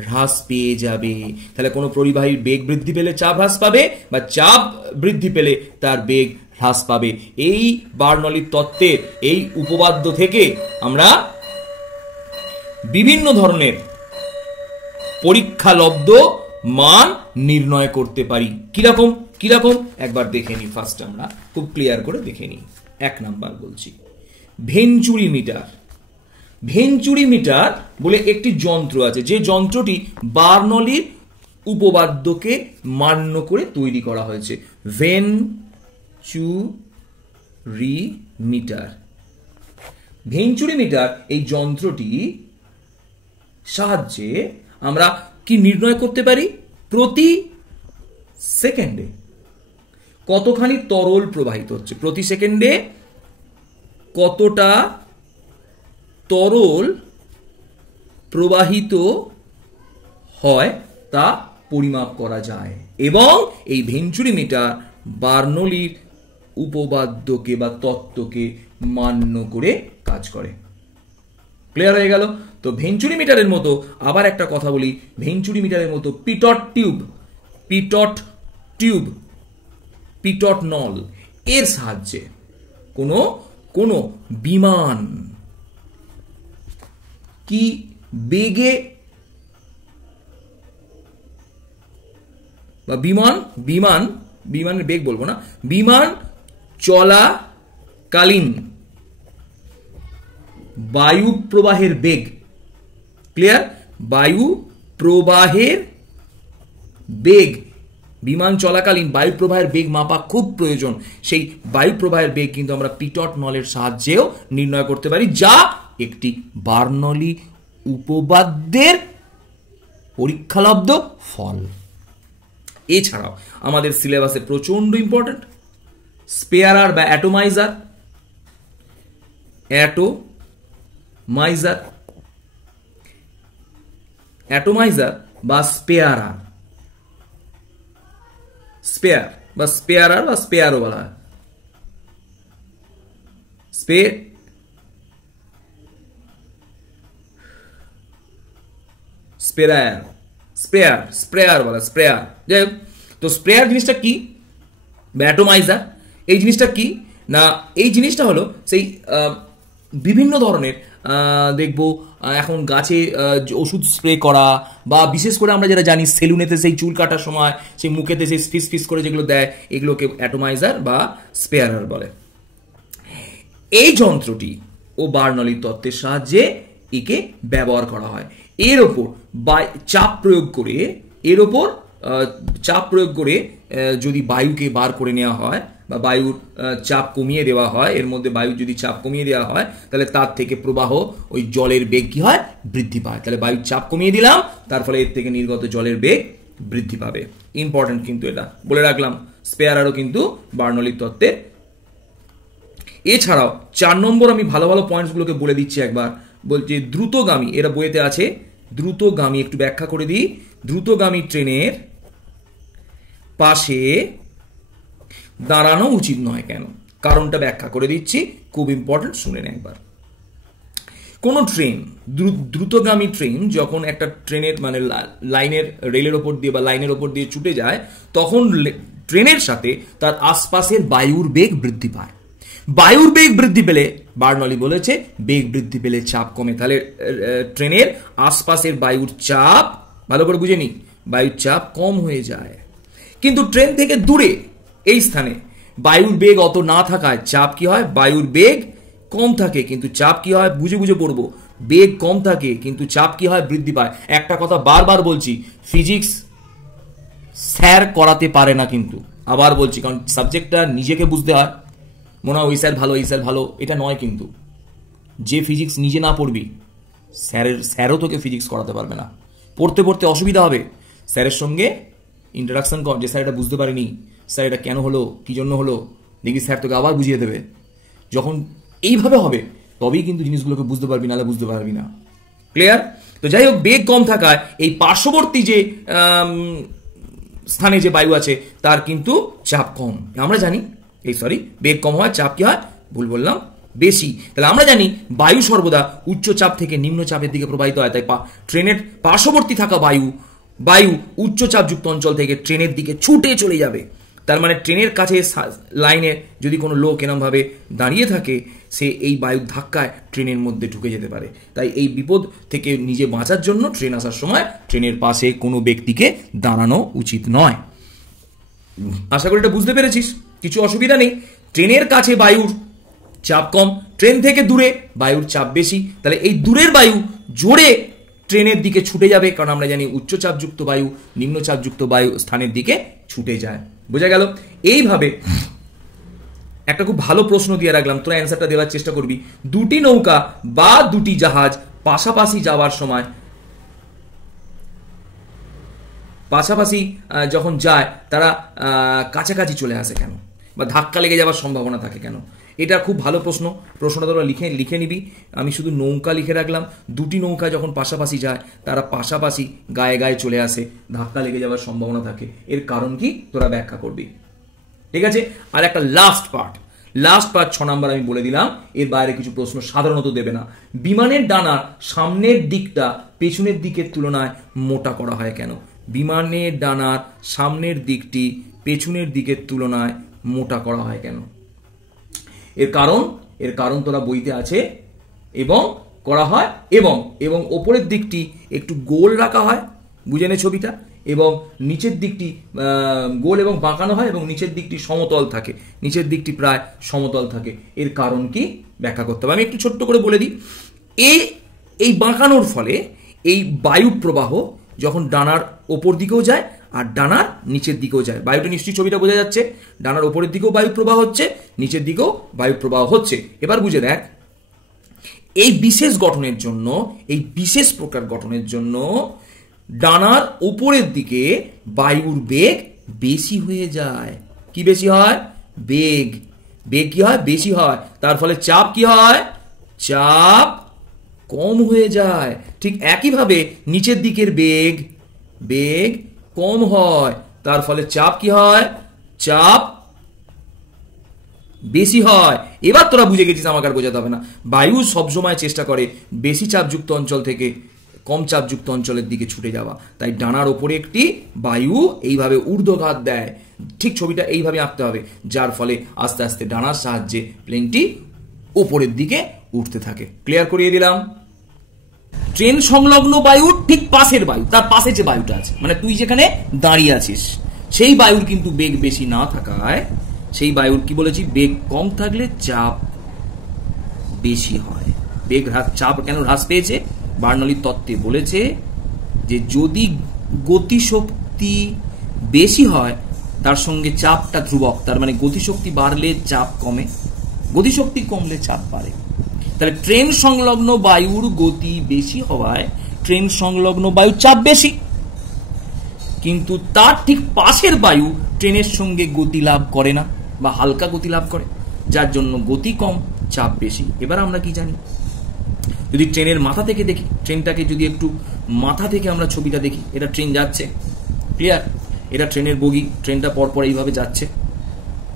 হ্রাস পেয়ে যাবে। তাহলে কোনো পরিবাহীর বেগ বৃদ্ধি পেলে চাপ হ্রাস পাবে, বা চাপ বৃদ্ধি পেলে তার বেগ হ্রাস পাবে। এই বার্নৌলির তত্ত্বের এই উপপাদ্য থেকে আমরা বিভিন্ন ধরনের পরীক্ষালব্ধ মান নির্ণয় করতে পারি। কিরকম কিরকম একবার দেখে নিই। ফার্স্ট আমরা খুব ক্লিয়ার করে দেখে নিই। 1 নাম্বার বলছি, ভেঞ্চুরি মিটার। ভেঞ্চুরি মিটার বলে একটি যন্ত্র আছে, যে যন্ত্রটি বার্নৌলির উপপাদ্যকে মান্য করে তৈরি করা হয়েছে। Venturi metre. ভেঞ্চুরি মিটার এই যন্ত্রটি সাহায্যে আমরা কি নির্ণয় করতে পারি? প্রতি সেকেন্ডে কতখানি তরল প্রবাহিত হচ্ছে, প্রতি সেকেন্ডে কতটা তরল প্রবাহিত হয় তা পরিমাপ করা যায়। এবং এই ভেঞ্চুরি মিটার বার্নৌলির উপপাদ্যকে বা তত্ত্বকে মান্য করে কাজ করে। ক্লিয়ার হয়ে গেল? তো ভেঞ্চুরি মিটারের মতো আবার একটা কথা বলি, ভেঞ্চুরি মিটারের মতো পিটট নল এর সাহায্যে কোনো বিমান কি বেগে বা বিমানের বেগ বলবো না, বিমান চলাকালীন বায়ু প্রবাহের বেগ, ক্লিয়ার? বায়ু প্রবাহের বেগ, বিমান চলাকালীন বায়ু প্রবাহের বেগ মাপা খুব প্রয়োজন। সেই বায়ু প্রবাহের বেগ কিন্তু আমরা পিটট নলের সাহায্যেও নির্ণয় করতে পারি, যা একটি বার্নৌলি উপপাদ্যের পরীক্ষালব্ধ ফল। এছাড়াও আমাদের সিলেবাসে প্রচন্ড ইম্পর্টেন্ট স্পেয়ারার বা অ্যাটোমাইজার বা স্পেয়ারার, স্পেয়ারার বা স্পেয়ারও বলা হয়। স্প্রেয়ার বলা, স্প্রেয়ার। যাই হোক, তো স্প্রেয়ার জিনিসটা কি, অ্যাটোমাইজার এই জিনিসটা কি না, এই জিনিসটা হলো সেই বিভিন্ন ধরনের দেখবো এখন গাছে ওষুধ স্প্রে করা, বা বিশেষ করে আমরা যেটা জানি সেলুনেতে সেই চুল কাটার সময় সেই মুখেতে সেই ফিস করে যেগুলো দেয়, এগুলোকে অ্যাটোমাইজার বা স্পেয়ারার বলে। এই যন্ত্রটি ও বার্নৌলির তত্ত্বের সাহায্যে একে ব্যবহার করা হয়। এর ওপর চাপ প্রয়োগ করে যদি বায়ুকে বার করে নেওয়া হয় বা বায়ুর চাপ কমিয়ে দেওয়া হয়, এর মধ্যে বায়ুর যদি চাপ কমিয়ে দেওয়া হয়, তাহলে তার থেকে প্রবাহ ওই জলের বেগ কি হয়? বৃদ্ধি পায়। তাহলে বায়ুর চাপ কমিয়ে দিলাম, তার ফলে এর থেকে নির্গত জলের বেগ বৃদ্ধি পাবে। ইম্পর্টেন্ট কিন্তু এটা বলে রাখলাম। স্পেয়ারারও কিন্তু বার্নৌলির তত্ত্বের। এছাড়াও 4 নম্বর আমি ভালো ভালো পয়েন্টসগুলোকে বলে দিচ্ছি একবার। বলছি দ্রুতগামী, এরা বইতে আছে, দ্রুতগামী একটু ব্যাখ্যা করে দিই। দ্রুতগামী ট্রেনের পাশে দাঁড়ানো উচিত নয় কেন, কারণটা ব্যাখ্যা করে দিচ্ছি, খুব ইম্পর্টেন্ট, শুনেন একবার। কোনো ট্রেন, দ্রুতগামী ট্রেন যখন একটা ট্রেনের মানে লাইনের রেলের ওপর দিয়ে বা লাইনের ওপর দিয়ে ছুটে যায়, তখন ট্রেনের সাথে তার আশপাশের বায়ুর বেগ বৃদ্ধি পায়। বায়ুর বেগ বৃদ্ধি পেলে, বার্নলি বলেছে, বেগ বৃদ্ধি পেলে চাপ কমে। তাহলে ট্রেনের আশপাশের বায়ুর চাপ, ভালো করে বুঝে নি, বায়ুর চাপ কম হয়ে যায়। কিন্তু ট্রেন থেকে দূরে এই স্থানে বায়ুর বেগ অত না থাকায় চাপ কি হয়, বায়ুর বেগ কম থাকে কিন্তু চাপ কি হয়, বুঝে বুঝে পড়বো, বেগ কম থাকে কিন্তু চাপ কি হয়, বৃদ্ধি পায়। একটা কথা বারবার বলছি, ফিজিক্স স্যার করাতে পারে না, কিন্তু আবার বলছি, কারণ সাবজেক্টটা নিজেকে বুঝতে হয়। মনে হয় ওই স্যার ভালো, এই স্যার ভালো, এটা নয়। কিন্তু যে ফিজিক্স নিজে না পড়বি, স্যারও তোকে ফিজিক্স করাতে পারবে না। পড়তে পড়তে অসুবিধা হবে, স্যারের সঙ্গে ইন্টারাকশন কর, যে স্যার এটা বুঝতে পারিনি, স্যার এটা কেন হলো, কি জন্য হলো, দেখবি স্যার তোকে আবার বুঝিয়ে দেবে। যখন এইভাবে হবে তবেই কিন্তু জিনিসগুলোকে বুঝতে পারবি, নাহলে বুঝতে পারবি না। ক্লিয়ার? তো যাই হোক, বেগ কম থাকায় এই পার্শ্ববর্তী যে স্থানে যে বায়ু আছে তার কিন্তু চাপ কম। আমরা জানি, বেগ কম হয়, চাপ কি হয়, ভুল বললাম, বেশি। তাহলে আমরা জানি বায়ু সর্বদা উচ্চ চাপ থেকে নিম্ন চাপের দিকে প্রবাহিত হয়। তাই ট্রেনের পার্শ্ববর্তী থাকা বায়ু উচ্চ চাপযুক্ত অঞ্চল থেকে ট্রেনের দিকে ছুটে চলে যাবে। তার মানে ট্রেনের কাছে লাইনে যদি কোনো লোক এরমভাবে দাঁড়িয়ে থাকে, সে এই বায়ুর ধাক্কায় ট্রেনের মধ্যে ঢুকে যেতে পারে। তাই এই বিপদ থেকে নিজে বাঁচার জন্য ট্রেন আসার সময় ট্রেনের পাশে কোনো ব্যক্তিকে দাঁড়ানো উচিত নয়। আশা করি এটা বুঝতে পেরেছিস, কিছু অসুবিধা নেই। ট্রেনের কাছে বায়ুর চাপ কম, ট্রেন থেকে দূরে বায়ুর চাপ বেশি। তাহলে এই দূরের বায়ু জোরে ট্রেনের দিকে ছুটে যাবে, কারণ আমরা জানি উচ্চ চাপযুক্ত বায়ু নিম্ন চাপযুক্ত বায়ু স্থানের দিকে ছুটে যায়। বোঝা গেল? এইভাবে একটা খুব ভালো প্রশ্ন দিয়ে রাখলাম, তোরা অ্যান্সারটা দেওয়ার চেষ্টা করবি। দুটি নৌকা বা দুটি জাহাজ পাশাপাশি যাওয়ার সময়, পাশাপাশি যখন যায় তারা কাছাকাছি চলে আসে কেন, বা ধাক্কা লেগে যাওয়ার সম্ভাবনা থাকে কেন? এটা খুব ভালো প্রশ্ন। প্রশ্নটা তোরা লিখে নিবি। আমি শুধু নৌকা লিখে রাখলাম। দুটি নৌকা যখন পাশাপাশি যায় তারা পাশাপাশি গায়ে গায়ে চলে আসে, ধাক্কা লেগে যাওয়ার সম্ভাবনা থাকে। এর কারণ কি তোরা ব্যাখ্যা করবি। ঠিক আছে? আর একটা লাস্ট পার্ট 6 নাম্বার আমি বলে দিলাম, এর বাইরে কিছু প্রশ্ন সাধারণত দেবে না। বিমানের ডানার সামনের দিকটা পেছনের দিকের তুলনায় মোটা করা হয় কেন? বিমানের ডানার সামনের দিকটি পেছনের দিকের তুলনায় মোটা করা হয় কেন? এর কারণ তোরা বইতে আছে, এবং করা হয়, এবং ওপরের দিকটি একটু গোল রাখা হয়, বুঝে নে ছবিটা, এবং নিচের দিকটি গোল এবং বাঁকানো হয়, এবং নিচের দিকটি সমতল থাকে, নিচের দিকটি প্রায় সমতল থাকে। এর কারণ কি ব্যাখ্যা করতে হবে। আমি একটু ছোট্ট করে বলে দিই। এই বাঁকানোর ফলে এই বায়ু প্রবাহ যখন ডানার ওপর দিকেও যায় আর ডানার নিচের দিকেও যায়, বায়ুটা নিশ্চয়ই ছবিটা বোঝা যাচ্ছে, ডানার ওপরের দিকেও বায়ু প্রবাহ হচ্ছে, নিচের দিকেও বায়ু প্রবাহ হচ্ছে। এবার বুঝে দেখ, এই বিশেষ গঠনের জন্য, এই বিশেষ প্রকার গঠনের জন্য ডানার উপরের দিকে বায়ুর বেগ বেশি হয়ে যায়। কি বেশি হয়? বেগ কি হয়? বেশি হয়। তার ফলে চাপ কি হয়? চাপ কম হয়ে যায়। ঠিক একইভাবে নিচের দিকের বেগ কম হয়, তার ফলে চাপ কি হয়? চাপ বেশি হয়। এবার তোরা বুঝে গেছিস, আমাকে আর বোঝাতে হবে না। বায়ু সবসময় চেষ্টা করে বেশি চাপযুক্ত অঞ্চল থেকে কম চাপযুক্ত অঞ্চলের দিকে ছুটে যাওয়া। তাই ডানার ওপরে একটি বায়ু এইভাবে ঊর্ধ্বঘাত দেয়। ঠিক ছবিটা এইভাবে আঁকতে হবে, যার ফলে আস্তে আস্তে ডানার সাহায্যে প্লেনটি ওপরের দিকে উঠতে থাকে। ক্লিয়ার করিয়ে দিলাম। ট্রেন সংলগ্ন বায়ুর ঠিক পাশের বায়ু, তার পাশে যে বায়ুটা আছে, মানে তুই যেখানে দাঁড়িয়ে আছিস, সেই বায়ুর কিন্তু বেগ বেশি না থাকায়, সেই বায়ুর কি বলেছি, বেগ কম থাকলে চাপ বেশি হয়। চাপ কেন হ্রাস পেয়েছে? বার্নলির তত্ত্বে বলেছে যে যদি গতিশক্তি বেশি হয় তার সঙ্গে চাপটা ধ্রুবক, তার মানে গতিশক্তি বাড়লে চাপ কমে, গতিশক্তি কমলে চাপ বাড়ে। তাহলে ট্রেন সংলগ্ন বায়ুর গতি বেশি হওয়ায় ট্রেন সংলগ্ন বায়ুর চাপ বেশি, কিন্তু তার ঠিক পাশের বায়ু ট্রেনের সঙ্গে গতি লাভ করে না, বা হালকা গতি লাভ করে, যার জন্য গতি কম, চাপ বেশি। এবার আমরা কি জানি? যদি ট্রেনের মাথা থেকে দেখি, ট্রেনটাকে যদি একটু মাথা থেকে আমরা ছবিটা দেখি, এটা ট্রেন যাচ্ছে, ক্লিয়ার? এটা ট্রেনের বগি, ট্রেনটা পরপর এইভাবে যাচ্ছে,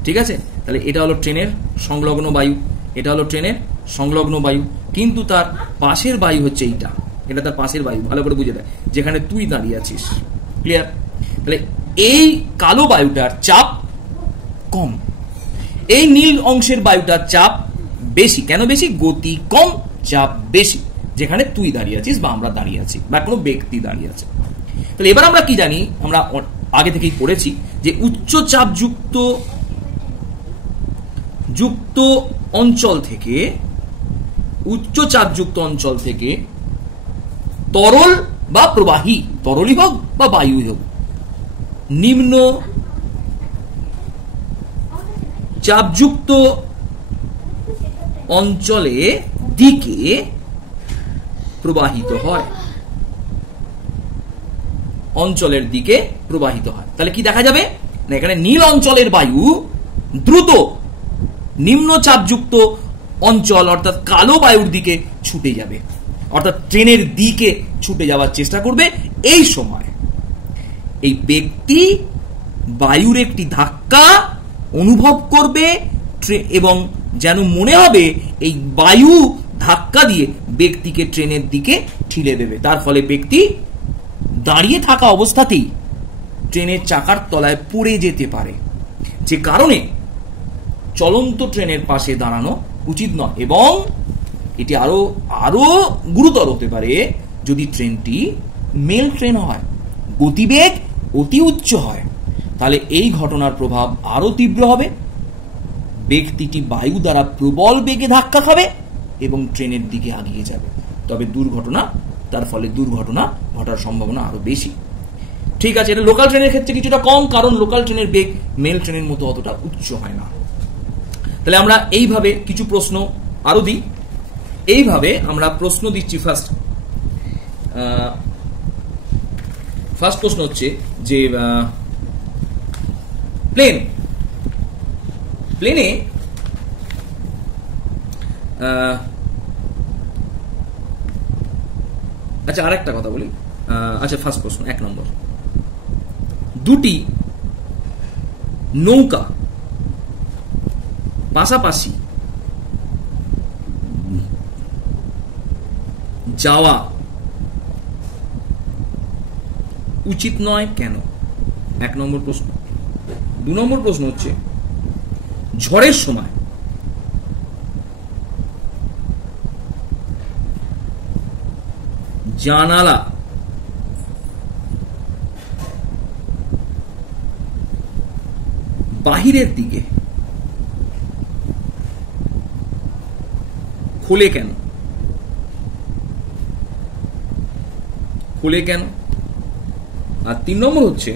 ঠিক আছে? তাহলে এটা হলো ট্রেনের সংলগ্ন বায়ু, এটা হলো ট্রেনের সংলগ্ন বায়ু। কিন্তু তার পাশের বায়ু হচ্ছে এইটা, এটা তার পাশের বায়ু, ভালো করে বুঝে দেয়, যেখানে তুই দাঁড়িয়ে আছিস। ক্লিয়ার? তাহলে এই কালো বায়ুটার চাপ কম, এই নীল অংশের বায়ুটার চাপ বেশি। কেন বেশি? গতি কম, চাপ বেশি, যেখানে তুই দাঁড়িয়ে আছিস বা আমরা দাঁড়িয়ে আছি বা কোনো ব্যক্তি দাঁড়িয়ে আছে। তাহলে এবার আমরা কি জানি, আমরা আগে থেকেই পড়েছি যে উচ্চ চাপ যুক্ত অঞ্চল থেকে, উচ্চ চাপযুক্ত অঞ্চল থেকে তরল বা প্রবাহী, তরলই হোক বা বায়ুই হোক, নিম্ন চাপযুক্ত অঞ্চলে দিকে প্রবাহিত হয়, অঞ্চলের দিকে প্রবাহিত হয়। তাহলে কি দেখা যাবে না, এখানে নীল অঞ্চলের বায়ু দ্রুত নিম্ন চাপযুক্ত অঞ্চল অর্থাৎ কালো বায়ুর দিকে ছুটে যাবে, অর্থাৎ ট্রেনের দিকে ছুটে যাওয়ার চেষ্টা করবে। এই সময় এই ব্যক্তি বায়ুর একটি ধাক্কা অনুভব করবে এবং যেন মনে হবে এই বায়ু ধাক্কা দিয়ে ব্যক্তিকে ট্রেনের দিকে ঠেলে দেবে। তার ফলে ব্যক্তি দাঁড়িয়ে থাকা অবস্থাতেই ট্রেনের চাকার তলায় পড়ে যেতে পারে, যে কারণে চলন্ত ট্রেনের পাশে দাঁড়ানো উচিত নয়। এবং এটি আরো গুরুতর হতে পারে যদি ট্রেনটি মেল ট্রেন হয়, গতিবেগ অতি উচ্চ হয়, তাহলে এই ঘটনার প্রভাব আরো তীব্র হবে। ব্যক্তিটি বায়ু দ্বারা প্রবল বেগে ধাক্কা খাবে এবং ট্রেনের দিকে এগিয়ে যাবে। তবে তার ফলে দুর্ঘটনা ঘটার সম্ভাবনা আরো বেশি। ঠিক আছে, এটা লোকাল ট্রেনের ক্ষেত্রে কিছুটা কম, কারণ লোকাল ট্রেনের বেগ মেল ট্রেনের মতো অতটা উচ্চ হয় না। তাহলে আমরা এইভাবে কিছু প্রশ্ন আরো দিই, এইভাবে আমরা প্রশ্ন দিচ্ছি। ফার্স্ট প্রশ্ন হচ্ছে যে প্লেনে আচ্ছা আরেকটা কথা বলি। আচ্ছা, ফার্স্ট প্রশ্ন 1 নম্বর, দুটি নৌকা পাশাপাশি যাওয়া উচিত নয় কেন? 1 নম্বর প্রশ্ন। 2 নম্বর প্রশ্ন হচ্ছে ঝড়ের সময় জানালা বাহিরের দিকে খোলে কেন? আর 3 নম্বর হচ্ছে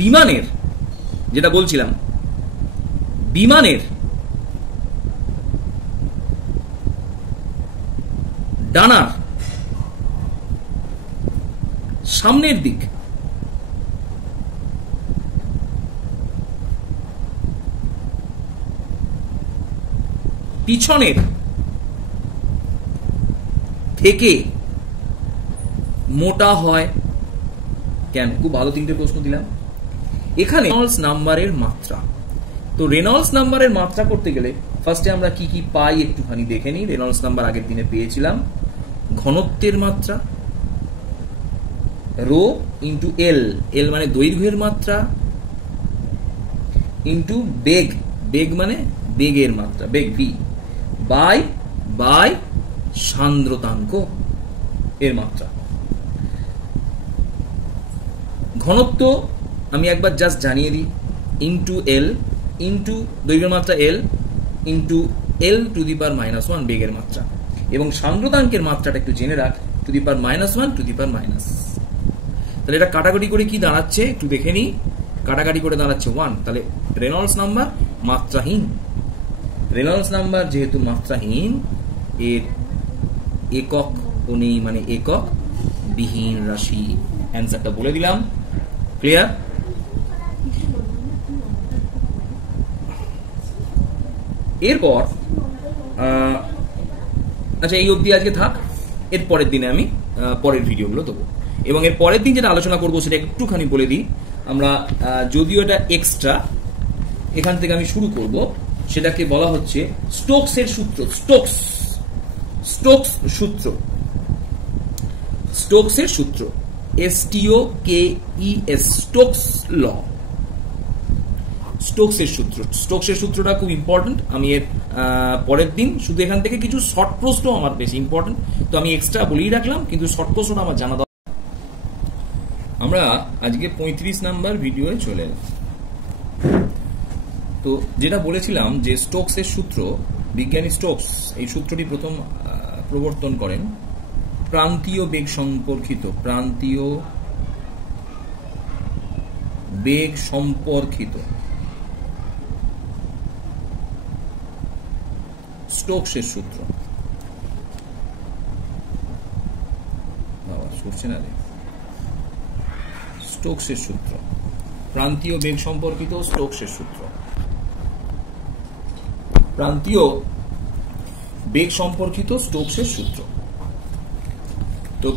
বিমানের, যেটা বলছিলাম, বিমানের ডানার সামনের দিক পিছনের থেকে মোটা হয় কেন? খুব ভালো 3টে প্রশ্ন দিলাম। এখানে রেনল্ডস নাম্বারের মাত্রা, তো রেনল্ডস নাম্বারের মাত্রা করতে গেলে ফার্স্টে আমরা কি কি পাই একটুখানি দেখে নিই। রেনল্ডস নাম্বার আগের দিনে পেয়েছিলাম ঘনত্বের মাত্রা, রো ইন্টু এল, এল মানে দৈর্ঘ্যের মাত্রা, ইন্টু বেগ, বেগ মানে বেগের মাত্রা, বেগ ভি, বাই সান্দ্রতাঙ্ক এর মাত্রা। ঘনত্ব আমি একবার জাস্ট জানিয়ে দিই, ইন্টু এল, ইন্টু দৈর্ঘ্যের মাত্রা এল, ইন্টু এল টু দি পাওয়ার -1 বেগের মাত্রা। এবং সান্দ্রতাঙ্কের মাত্রাটা একটু জেনে রাখ, to the power -1 to the power minus. তাহলে এটা কাটাকাটি করে কি দাঁড়াচ্ছে একটু দেখে নিই, কাটাকাটি করে দাঁড়াচ্ছে 1। তাহলে রেনল্ডস নাম্বার মাত্রাহীন, রেনল্ডস নাম্বার যেহেতু মাত্রাহীন, এর একক ও নেই, মানে একক বিহীন রাশি। অ্যান্সারটা বলে দিলাম। ক্লিয়ার? এরপর আচ্ছা এই অবধি আজকে থাক, এর পরের দিনে আমি পরের ভিডিওগুলো দেবো। এবং এর পরের দিন যেটা আলোচনা করবো সেটা একটুখানি বলে দিই। আমরা যদিও এটা এক্সট্রা, এখান থেকে আমি শুরু করব, সেটাকে বলা হচ্ছে স্টোকসের সূত্র। স্টোকস সূত্র, স্টোকসের সূত্র, STOKES, স্টোকস ল, স্টোকসের সূত্র। স্টোকসের সূত্রটা খুব ইম্পর্টেন্ট। আমি এর পরের দিন শুধু এখান থেকে কিছু শর্ট প্রশ্ন আমার বেশি ইম্পর্টেন্ট, তো আমি এক্সট্রা বলেই রাখলাম, কিন্তু শর্ট প্রশ্নটা আমার জানা দরকার। আমরা আজকে 35 নাম্বার ভিডিওয়ে চলে এলাম। তো যেটা বলেছিলাম যে স্টোকসের সূত্র, বিজ্ঞানী স্টোকস এই সূত্রটি প্রথম প্রবর্তন করেন প্রান্তীয় বেগ সম্পর্কিত, প্রান্তীয় বেগ সম্পর্কিত স্টোকসের সূত্র। সরছে না রে, স্টোকসের সূত্র, প্রান্তীয় বেগ সম্পর্কিত স্টোকসের সূত্র। প্রান্তীয় বেগ সম্পর্কিত স্টোকসের সূত্র। তো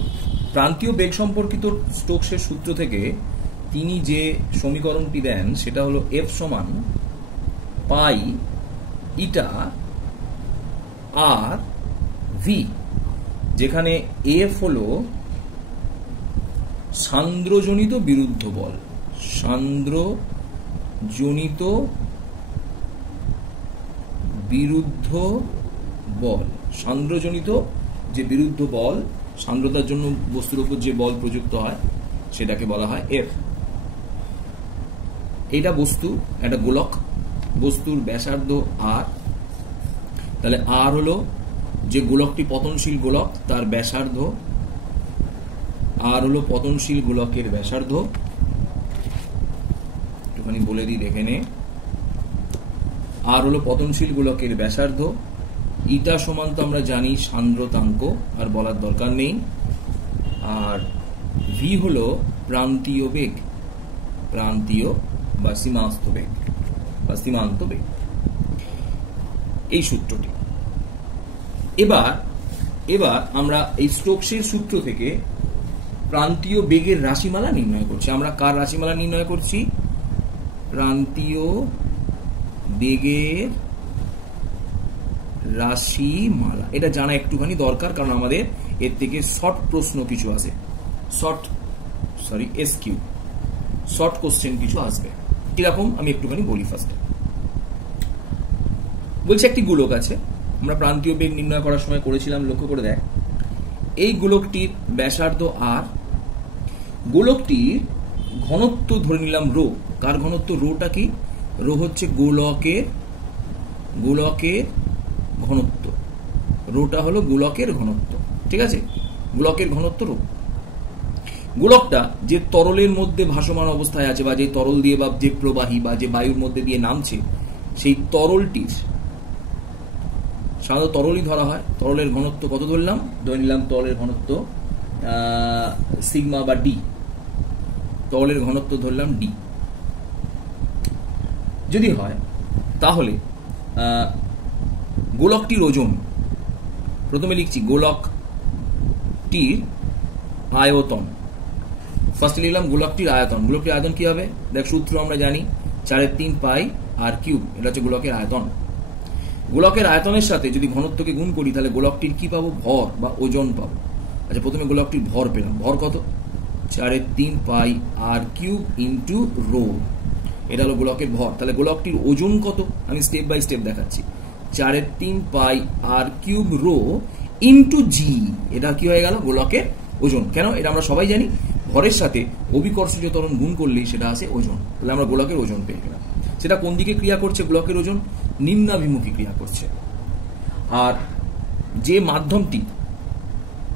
প্রান্তীয় বেগ সম্পর্কিত স্টোকসের সূত্র থেকে তিনি যে সমীকরণটি দেন সেটা হলো F সমান পাই ইটা আর ভি, যেখানে F হলো সান্দ্রজনিত বিরুদ্ধ বল, সান্দ্রজনিত বিরুদ্ধ বল, সান্দ্রজনিত যে বিরুদ্ধ বল, সান্দ্রতার জন্য বস্তুর উপর যে বল প্রযুক্ত হয় সেটাকে বলা হয় F। এটা বস্তু, একটা গোলক, বস্তুর ব্যাসার্ধ R, তাহলে R হলো যে গোলকটি পতনশীল গোলক তার ব্যাসার্ধ, R হলো পতনশীল গোলকের ব্যাসার্ধ। একটুখানি বলে দিই দেখে নে, R হলো পতনশীল গোলকের ব্যাসার্ধ, ইটা সমান তো আমরা জানি সান্দ্রতাঙ্ক, আর বলার দরকার নেই, আর ভি হলো প্রান্তীয় বেগ, প্রান্তীয় বা সীমান্ত বেগ বা সীমান্ত বেগ, এই সূত্রটি। এবার আমরা এই স্টোকসের সূত্র থেকে প্রান্তীয় বেগের রাশিমালা নির্ণয় করছি। আমরা কার রাশিমালা নির্ণয় করছি? প্রান্তীয় বেগের রাশিমালা। এটা জানা একটুখানি দরকার, কারণ আমাদের এর থেকে শর্ট প্রশ্ন কিছু আসে, এসকিউ, শর্ট কোশ্চেন কিছু আসবে। কিরকম আমি একটুখানি বলি। ফার্স্টে বলছে একটি গোলক আছে, আমরা প্রান্তীয় বেগ নির্ণয় করার সময় করেছিলাম, লক্ষ্য করে দেখ। এই গোলকটির ব্যাসার্ধ আর, গোলকটির ঘনত্ব ধরে নিলাম রো। কার ঘনত্ব? রোটা কি? রো হচ্ছে গোলকের ঘনত্ব, রোটা হলো গোলকের ঘনত্ব, ঠিক আছে? গোলকের ঘনত্ব রো। গোলকটা যে তরলের মধ্যে ভাসমান অবস্থায় আছে, বা যে তরল দিয়ে বা যে প্রবাহী বা যে বায়ুর মধ্যে দিয়ে নামছে, সেই তরলটির, সাধারণত তরলই ধরা হয়, তরলের ঘনত্ব কত ধরলাম? ধরে নিলাম তরলের ঘনত্ব সিগমা বা ডি, তরলের ঘনত্ব ধরলাম ডি। যদি হয় তাহলে গোলকটির ওজন, প্রথমে লিখছি গোলকটির আয়তন। ফার্স্টে লিখলাম গোলকটির আয়তন। গোলকটির আয়তন কি হবে? দেখ, সূত্র আমরা জানি 4/3 পাই আর কিউব, এটা হচ্ছে গোলকের আয়তন। গোলকের আয়তনের সাথে যদি ঘনত্বকে গুণ করি তাহলে গোলকটির কি পাবো? ভর বা ওজন পাবো। আচ্ছা, প্রথমে গোলকটির ভর পেলাম। ভর কত? 4/3 পাই আর কিউব ইন্টু রো, এটা হলো গোলকের ভর। তাহলে গোলকটির ওজন কত? আমি স্টেপ বাই স্টেপ দেখাচ্ছি। 4/3 পাই আর কিউব রো ইন্টু জি, এটা কি হয়ে গেল? গোলকের ওজন। কেন? এটা আমরা সবাই জানি, ভরের সাথে অভিকর্ষজ ত্বরণ গুণ করলেই সেটা আসে ওজন। তাহলে আমরা গোলকের ওজন পেয়ে গেলাম। সেটা কোন দিকে ক্রিয়া করছে? গোলকের ওজন নিম্নাভিমুখী ক্রিয়া করছে। আর যে মাধ্যমটি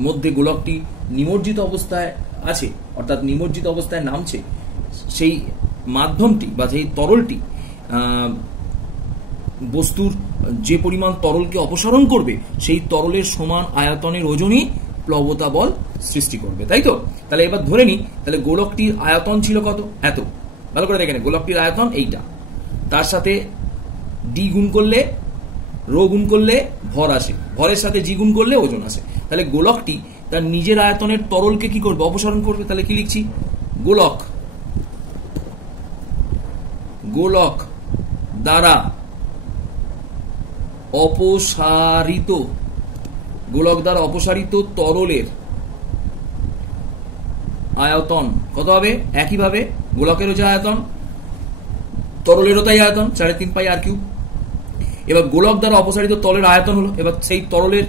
মধ্যে গোলকটি নিমজ্জিত অবস্থায় আছে, অর্থাৎ নিমজ্জিত অবস্থায় নামছে, সেই মাধ্যমটি বা সেই তরলটি বস্তুর যে পরিমাণ তরলকে অপসারণ করবে, সেই তরলের সমান আয়তনের ওজনই প্লবতা বল সৃষ্টি করবে, তাই তো? তাহলে এবার ধরে নি, তাহলে গোলকটির আয়তন ছিল কত? এত। ভালো করে দেখেন, গোলকটির আয়তন এইটা, তার সাথে ডি গুণ করলে, রো গুণ করলে ভর আসে, ভরের সাথে জি গুণ করলে ওজন আসে। তাহলে গোলকটি তার নিজের আয়তনের তরলকে কি করবে? অপসারণ করবে। তাহলে কি লিখছি? গোলক দ্বারা অপসারিত তরলের আয়তন কত হবে? একইভাবে গোলকেরও যে আয়তন, তরলেরও তাই আয়তন 3.5 পাই আর কিউব। এবার গোলক দ্বারা অপসারিত তরলের আয়তন হলো, এবার সেই তরলের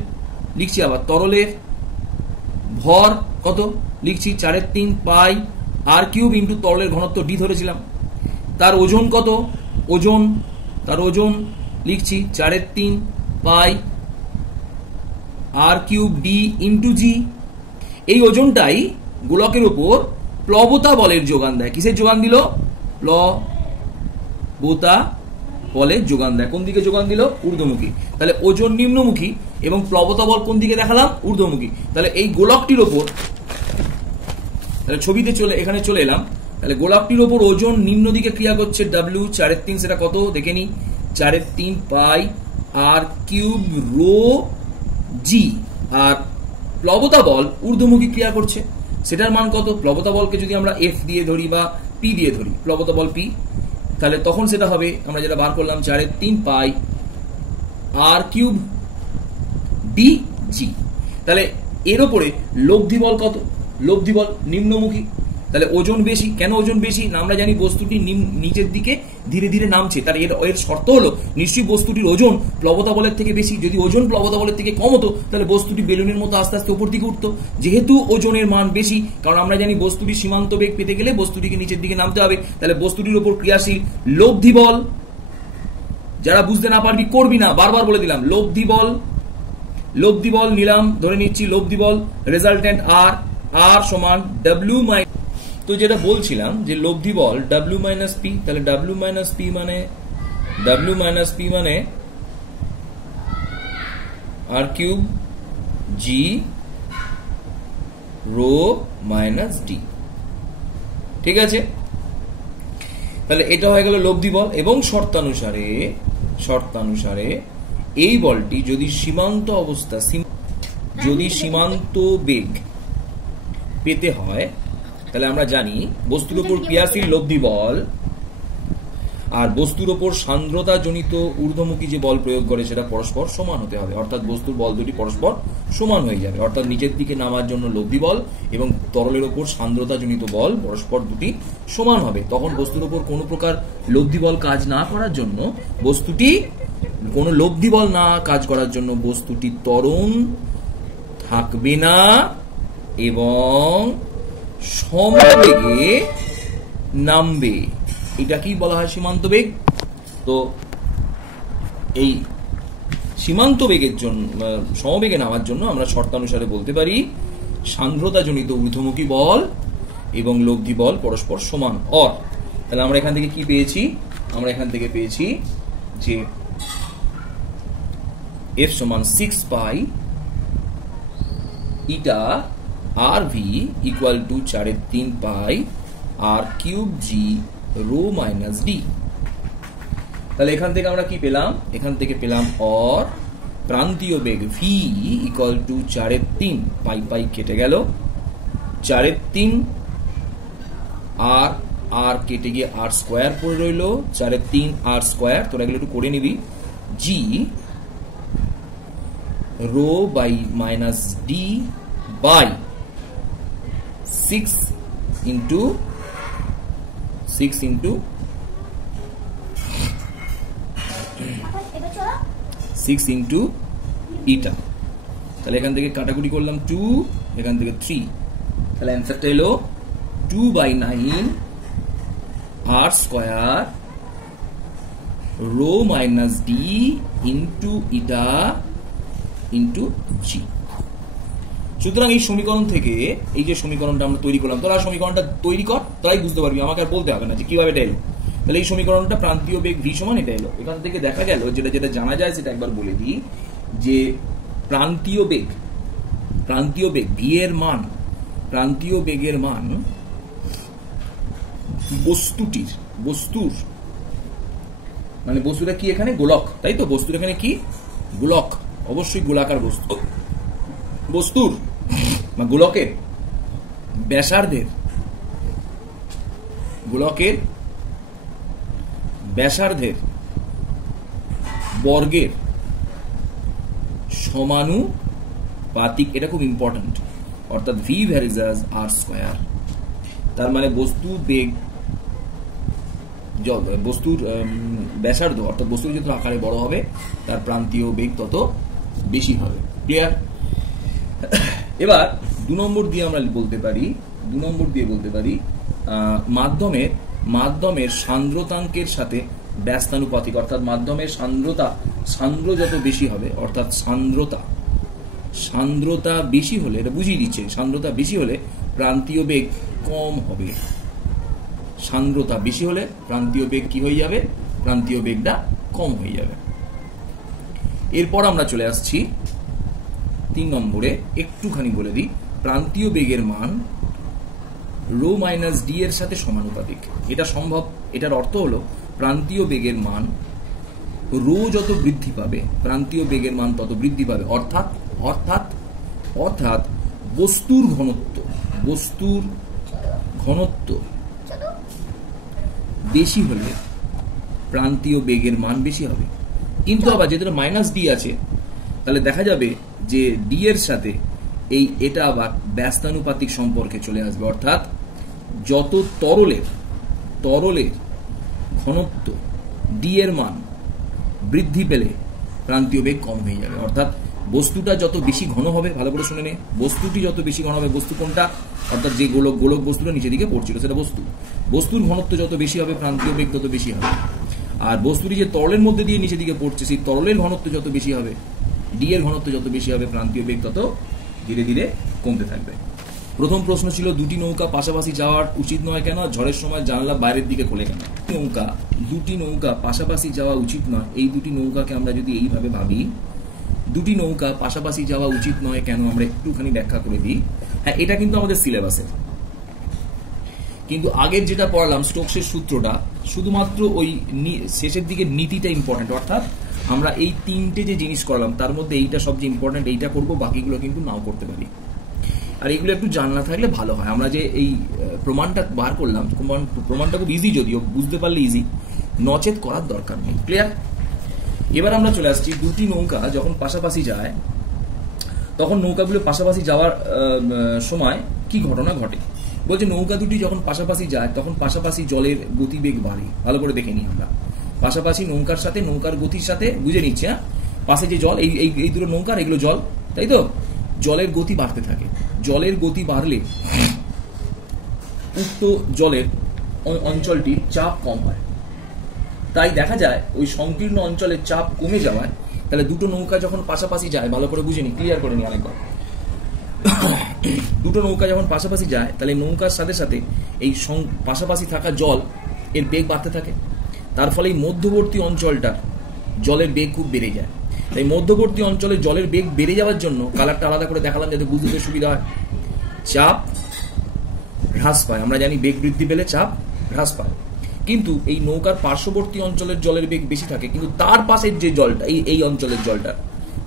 লিখছি, আবার তরলের ভর কত লিখছি 3.5 পাই আর কিউব ইন্টু তরলের ঘনত্ব ডি ধরেছিলাম। তার ওজন কত? তার ওজন লিখছি 3.5 pi r cube D into জি। এই ওজনটাই গোলকের উপর প্লবতা বলের যোগান দেয়। কিসের যোগান দিল? প্লবতা বলের যোগান দেয়। কোন দিকে যোগান দিল? ঊর্ধ্বমুখী। তাহলে ওজন নিম্নমুখী এবং প্লবতা বল কোন দিকে দেখালাম? ঊর্ধ্বমুখী। তাহলে এই গোলকটির ওপর, তাহলে ছবিতে এখানে চলে এলাম, তাহলে গোলকটির ওপর ওজন নিম্ন দিকে ক্রিয়া করছে ডাব্লিউ 3.5, সেটা কত দেখে নি? 3.5 পাই আর কিউব রো জি। আর প্লবতা বল ঊর্ধ্বমুখী ক্রিয়া করছে, সেটার মান কত? প্লবতা বলকে যদি আমরা এফ দিয়ে ধরি বা পি দিয়ে ধরি, প্লবতা বল পি, তাহলে তখন সেটা হবে, আমরা যেটা বার করলাম 3.5 pi r cube D G. তাহলে এর উপরে লব্ধি বল কত? লব্ধি বল নিম্নমুখী, তাহলে ওজন বেশি। কেন ওজন বেশি? না আমরা জানি বস্তুটি নিচের দিকে ধীরে ধীরে নামছে, তাহলে এর শর্ত হলো নিশ্চয়ই বস্তুটির ওজন প্লবতা বলের থেকে বেশি। যদি ওজন প্লবতা বলের থেকে কম হতো তাহলে বস্তুটি বেলুনের মতো আস্তে আস্তে উপর দিকে উঠতো। যেহেতু ওজনের মান বেশি, কারণ আমরা জানি বস্তুটির সীমান্ত বেগ পেতে গেলে বস্তুটিকে নিচের দিকে নামতে হবে, তাহলে বস্তুটির উপর ক্রিয়াশীল লব্ধি বল, যারা বুঝতে না পারবি করবি না, বারবার বলে দিলাম, লব্ধি বল নিলাম, ধরে নিচ্ছি লব্ধি বল রেজাল্টেন্ট আর সমান ডাব্লিউ মাই। তো যেটা বলছিলাম যে লব্ধি বল ডাব্লিউ মাইনাস পি, তাহলে ডাব্লিউ মাইনাস পি মানে r cube g rho minus d. ঠিক আছে, তাহলে এটা হয়ে গেল লব্ধি বল। এবং শর্তানুসারে এই বলটি যদি সীমান্ত অবস্থা, যদি সীমান্ত বেগ পেতে হয়, তাহলে আমরা জানি বস্তুর উপর ক্রিয়াশীল লব্ধি বল আর বস্তুর উপর সান্দ্রতা জনিত ঊর্ধ্বমুখী যে বল প্রয়োগ করে সেটা পরস্পর সমান হতে হবে, অর্থাৎ বস্তুর বল দুটি পরস্পর সমান হয়ে যাবে। অর্থাৎ নিচের দিকে নামার জন্য লব্ধি বল এবং তরলের উপর সান্দ্রতা জনিত বল পরস্পর দুটি সমান হবে। তখন বস্তুর উপর কোনো প্রকার লব্ধি বল কাজ না করার জন্য বস্তুটি ত্বরণ থাকবে না এবং সমবেগে নামবে। এটা কি বলা হয়? সীমান্ত বেগ। তো এই সীমান্ত বেগের জন্য, সমবেগে নামার জন্য আমরা শর্তানুসারে বলতে পারি সান্দ্রতা জনিত ঊর্ধ্বমুখী বল এবং লব্ধি বল পরস্পর সমান। তাহলে আমরা এখান থেকে কি পেয়েছি? আমরা এখান থেকে পেয়েছি যে এফ সমান 6 pi eta r v equal to 3.5 pi r cube g rho minus d. তাহলে এখান থেকে আমরা কি পেলাম? এখান থেকে পেলাম প্রান্তীয় বেগ v equal to 3.5 pi pi কেটে গেল 3.5 আর কেটে গিয়ে আর স্কোয়ার পড়ে রইল 3.5 আর স্কোয়ার। তোরা এগুলো একটু করে নিবি। G rho by minus D by 6 into eta. তাহলে এখান থেকে কাটাকুটি করলাম 2, এখান থেকে 3, তাহলে অ্যান্সারটা এলো 2/9 r square rho minus d into eta into g. সুতরাং এই সমীকরণ থেকে, এই যে সমীকরণটা আমরা তৈরি করলাম, তোরা সমীকরণটা তৈরি কর, তাই বুঝতে পারবি, আমাকে আর বলতে হবে না যে কিভাবে এটা এলো। তাহলে এই সমীকরণটা প্রান্তীয় বেগ ভি সমান এটা এলো। এখান থেকে দেখা গেল যেটা জানা যায় সেটা একবার বলে দিই, যে প্রান্তীয় বেগ ভি এর মান, প্রান্তীয় বেগের মান বস্তুর মানে বস্তুটা কি এখানে গোলক, তাই তো? বস্তুর এখানে কি গোলক, অবশ্যই গোলাকার বস্তুর বা গোলকের ব্যাসার্ধের বর্গের সমানুপাতিক, এটা খুব ইম্পর্টেন্ট, অর্থাৎ ভি ভার্সাস আর স্কয়ার। তার মানে বস্তুর বেগ, বস্তুর ব্যাসার্ধ অর্থাৎ বস্তুর যত আকারে বড় হবে তার প্রান্তীয় বেগ তত বেশি হবে। ক্লিয়ার? এবার 2 নম্বর দিয়ে আমরা বলতে পারি মাধ্যমের সান্দ্রতাঙ্কের সাথে ব্যস্তানুপাতিক, অর্থাৎ মাধ্যমের সান্দ্র যত বেশি হবে, অর্থাৎ সান্দ্রতা বেশি হলে, এটা বুঝিয়ে দিচ্ছে, সান্দ্রতা বেশি হলে প্রান্তীয় বেগ কম হবে। সান্দ্রতা বেশি হলে প্রান্তীয় বেগ কি হয়ে যাবে? প্রান্তীয় বেগটা কম হয়ে যাবে। এরপর আমরা চলে আসছি 3 নম্বরে। একটুখানি বলে দিই, প্রান্তীয় বেগের মান রো মাইনাস ডি এর সাথে সমানুপাতিক। এটা সম্ভব। এটার অর্থ হলো প্রান্তীয় বেগের মান রো যত বৃদ্ধি পাবে প্রান্তীয় বেগের মান তত বৃদ্ধি পাবে, অর্থাৎ বস্তুর ঘনত্ব বেশি হলে প্রান্তীয় বেগের মান বেশি হবে। কিন্তু আবার যেহেতু মাইনাস ডি আছে, তাহলে দেখা যাবে যে ডি এর সাথে এটা আবার ব্যস্তানুপাতিক সম্পর্কে চলে আসবে, অর্থাৎ যত তরলের ঘনত্ব ডি এর মান বৃদ্ধি পেলে প্রান্তীয় বেগ কম হয়ে যাবে। অর্থাৎ বস্তুটা যত বেশি ঘন হবে, ভালো করে শুনে নে, বস্তুটি যত বেশি ঘন হবে, বস্তু কোনটা? অর্থাৎ যে গোলক বস্তুটা নিচের দিকে পড়ছিল সেটা বস্তুর ঘনত্ব যত বেশি হবে প্রান্তীয় বেগ তত বেশি হবে। আর বস্তুটি যে তরলের মধ্যে দিয়ে নিচের দিকে পড়ছে সেই তরলের ঘনত্ব যত বেশি হবে, ডি এর ঘনত্ব যত বেশি হবে, প্রান্তীয় বেগ তত ধীরে ধীরে কমতে থাকবে। প্রথম প্রশ্ন ছিল দুটি নৌকা পাশাপাশি যাওয়ার উচিত নয় কেন? ঝড়ের সময় জানলা বাইরের দিকে খোলে কেন? দুটি নৌকা পাশাপাশি যাওয়া উচিত নয়, এই দুটি নৌকাকে আমরা যদি এইভাবে ভাবি, দুটি নৌকা পাশাপাশি যাওয়া উচিত নয় কেন, আমরা একটুখানি ব্যাখ্যা করে দিই। হ্যাঁ, এটা কিন্তু আমাদের সিলেবাসের, কিন্তু আগের যেটা পড়ালাম স্টোকসের সূত্রটা শুধুমাত্র ওই শেষের দিকে নীতিটা ইম্পর্টেন্ট, অর্থাৎ আমরা এই 3টে যে জিনিস করলাম তার মধ্যে এইটা সবচেয়ে ইম্পর্টেন্ট, এইটা করবো, বাকিগুলো কিন্তু নাও করতে পারি। আর এগুলো একটু জানা থাকলে ভালো হয়। আমরা যে এই প্রমাণটা বার করলাম, প্রমাণটা খুব ইজি, যদিও বুঝতে পারলে ইজি, নচেত করার দরকার নেই। ক্লিয়ার? এবার আমরা চলে আসছি, দুটি নৌকা যখন পাশাপাশি যায় তখন নৌকাগুলো পাশাপাশি যাওয়ার সময় কি ঘটনা ঘটে? বলছে নৌকা দুটি যখন পাশাপাশি যায় তখন পাশাপাশি জলের গতিবেগ বাড়ে। ভালো করে দেখে নিই আমরা, পাশাপাশি নৌকার সাথে নৌকার গতির সাথে বুঝে নিচ্ছে, হ্যাঁ, পাশে যে জল, এই দুটো নৌকার, এগুলো জল, তাই তো? জলের গতি বাড়তে থাকে। জলের গতি বাড়লে উক্ত জলের অঞ্চলটির চাপ কম হয়, তাই দেখা যায় ওই সংকীর্ণ অঞ্চলের চাপ কমে যাওয়ায়, তাহলে দুটো নৌকা যখন পাশাপাশি যায়, ভালো করে বুঝে নি, ক্লিয়ার করে নি আরেকবার, দুটো নৌকা যখন পাশাপাশি যায় তাহলে নৌকার সাথে সাথে এই পাশাপাশি থাকা জল এর বেগ বাড়তে থাকে। তার ফলে এই মধ্যবর্তী অঞ্চলটা জলের বেগ খুব বেড়ে যায়। তাই মধ্যবর্তী অঞ্চলে জলের বেগ বেড়ে যাওয়ার জন্য, কালারটা আলাদা করে দেখালাম যাতে বুঝতে সুবিধা হয়, চাপ হ্রাস পায়। আমরা জানি বেগ বৃদ্ধি পেলে চাপ হ্রাস পায়, কিন্তু এই নৌকার পার্শ্ববর্তী অঞ্চলের জলের বেগ বেশি থাকে, কিন্তু তার পাশের যে জলটা, এই অঞ্চলের জলটার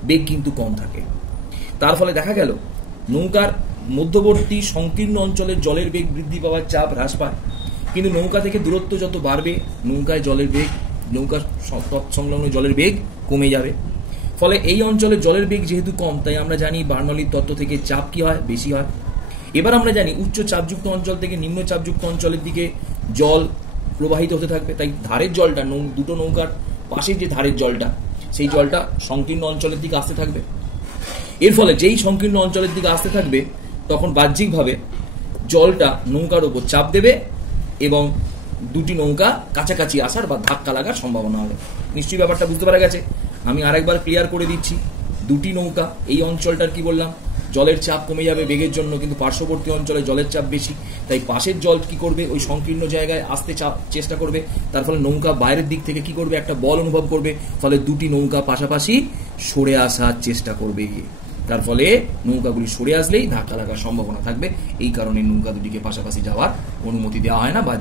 বেগ কিন্তু কম থাকে। তার ফলে দেখা গেল নৌকার মধ্যবর্তী সংকীর্ণ অঞ্চলের জলের বেগ বৃদ্ধি পাওয়ার চাপ হ্রাস পায়, কিন্তু নৌকা থেকে দূরত্ব যত বাড়বে নৌকায় জলের বেগ, নৌকার সংলগ্ন জলের বেগ কমে যাবে। ফলে এই অঞ্চলের জলের বেগ যেহেতু কম, তাই আমরা জানি বার্নৌলির তত্ত্ব থেকে চাপ কি হয়? বেশি হয়। এবার আমরা জানি উচ্চ চাপযুক্ত অঞ্চল থেকে নিম্ন চাপযুক্ত অঞ্চলের দিকে জল প্রবাহিত হতে থাকবে, তাই ধারের জলটা, দুটো নৌকার পাশে যে ধারের জলটা, সেই জলটা সংকীর্ণ অঞ্চলের দিকে আসতে থাকবে। এর ফলে যেই সংকীর্ণ অঞ্চলের দিকে আসতে থাকবে তখন বাহ্যিকভাবে জলটা নৌকার উপর চাপ দেবে এবং দুটি নৌকা কাছাকাছি আসার বা ধাক্কা লাগার সম্ভাবনা হবে। নিশ্চয়ই ব্যাপারটা বুঝতে পারা গেছে। আমি আরেকবার ক্লিয়ার করে দিচ্ছি, দুটি নৌকা, এই অঞ্চলটার কি বললাম, জলের চাপ কমে যাবে বেগের জন্য, কিন্তু পার্শ্ববর্তী অঞ্চলে জলের চাপ বেশি, তাই পাশের জল কি করবে? ওই সংকীর্ণ জায়গায় আসতে চেষ্টা করবে। তার ফলে নৌকা বাইরের দিক থেকে কি করবে? একটা বল অনুভব করবে, ফলে দুটি নৌকা পাশাপাশি সরে আসার চেষ্টা করবে। তার ফলে নৌকাগুলি সরে আসলেই ধাক্কা লাগার সম্ভাবনা থাকবে। এই কারণে নৌকা দুটিকে পাশাপাশি যাওয়ার অনুমতি দেওয়া হয় না, বা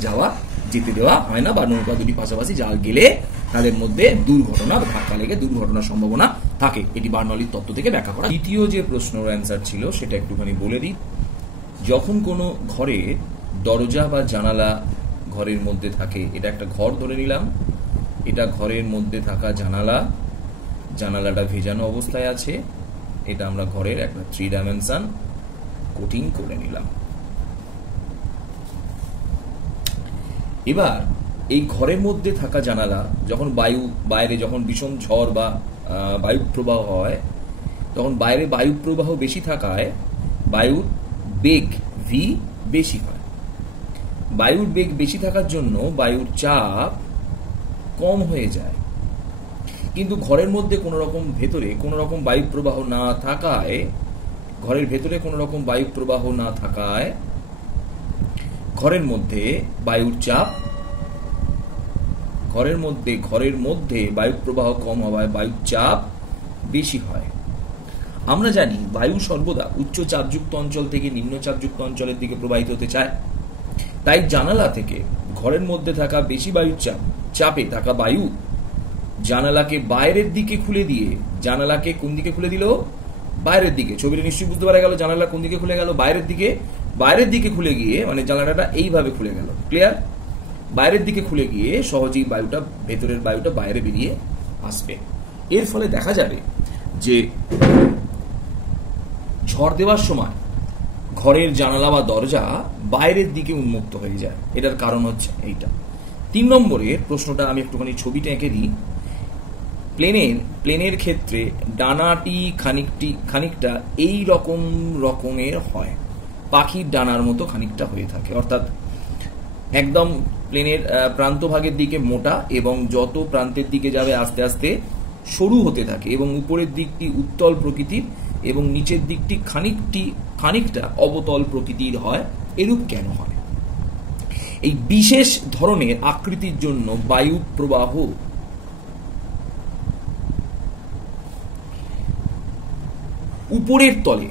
যেতে দেওয়া হয় না, বা নৌকা দুটি পাশাপাশি গেলে তাদের মধ্যে দুর্ঘটনা, ধাক্কা লেগে দুর্ঘটনার সম্ভাবনা থাকে। এটি বার্নৌলির তত্ত্ব থেকে ব্যাখ্যা করা। দ্বিতীয় যে প্রশ্নের অ্যান্সার ছিল সেটা একটুখানি বলে দিই। যখন কোনো ঘরে দরজা বা জানালা ঘরের মধ্যে থাকে, এটা একটা ঘর ধরে নিলাম, এটা ঘরের মধ্যে থাকা জানালা, জানালাটা ভেজানো অবস্থায় আছে, এটা আমরা ঘরের একটা 3 ডাইমেনশন কোটিং করে নিলাম। এবার এই ঘরের মধ্যে থাকা জানালা যখন বাইরে যখন ভীষণ ঝড় বা বায়ু প্রবাহ হয়, তখন বাইরে বায়ু প্রবাহ বেশি থাকায় বায়ুর বেগ ভি বেশি হয়। বায়ুর বেগ বেশি থাকার জন্য বায়ুর চাপ কম হয়ে যায়। কিন্তু ঘরের মধ্যে কোনো রকম ভেতরে কোনো রকম বায়ু প্রবাহ না থাকায়, ঘরের ভেতরে কোনো রকম বায়ু প্রবাহ না থাকায় ঘরের মধ্যে বায়ুর চাপ, ঘরের মধ্যে বায়ু প্রবাহ কম হওয়ায় বায়ুর চাপ বেশি হয়। আমরা জানি বায়ু সর্বদা উচ্চ চাপযুক্ত অঞ্চল থেকে নিম্ন চাপযুক্ত অঞ্চলের দিকে প্রবাহিত হতে চায়। তাই জানালা থেকে ঘরের মধ্যে থাকা বেশি বায়ুর চাপে থাকা বায়ু জানালাকে বাইরের দিকে খুলে দিয়ে, জানালাকে কোন দিকে খুলে দিল? বাইরের দিকে। ছবিটা নিশ্চয়ই বুঝতে পারা গেল জানালা কোন দিকে খুলে গেল? বাইরের দিকে। বাইরের দিকে খুলে গিয়ে মানে জানালাটা এইভাবে খুলে গেল, ক্লিয়ার? বাইরের দিকে খুলে গিয়ে সহজেই বায়ুটা, ভেতরের বায়ুটা বাইরে বেরিয়ে আসবে। এর ফলে দেখা যাবে যে ঝড় দেওয়ার সময় ঘরের জানালা বা দরজা বাইরের দিকে উন্মুক্ত হয়ে যায়। এটার কারণ হচ্ছে এইটা। 3 নম্বরের প্রশ্নটা আমি একটুখানি ছবিটা এঁকে দিই। প্লেনের ক্ষেত্রে ডানাটি খানিকটা এই রকমের হয়, পাখির ডানার মতো খানিকটা হয়ে থাকে। অর্থাৎ একদম প্লেনের প্রান্তভাগের দিকে মোটা এবং যত প্রান্তের দিকে যাবে আস্তে আস্তে সরু হতে থাকে, এবং উপরের দিকটি উত্তল প্রকৃতির এবং নিচের দিকটি খানিকটা অবতল প্রকৃতির হয়। এরূপ কেন হয়? এই বিশেষ ধরনের আকৃতির জন্য বায়ু প্রবাহ উপরের তলে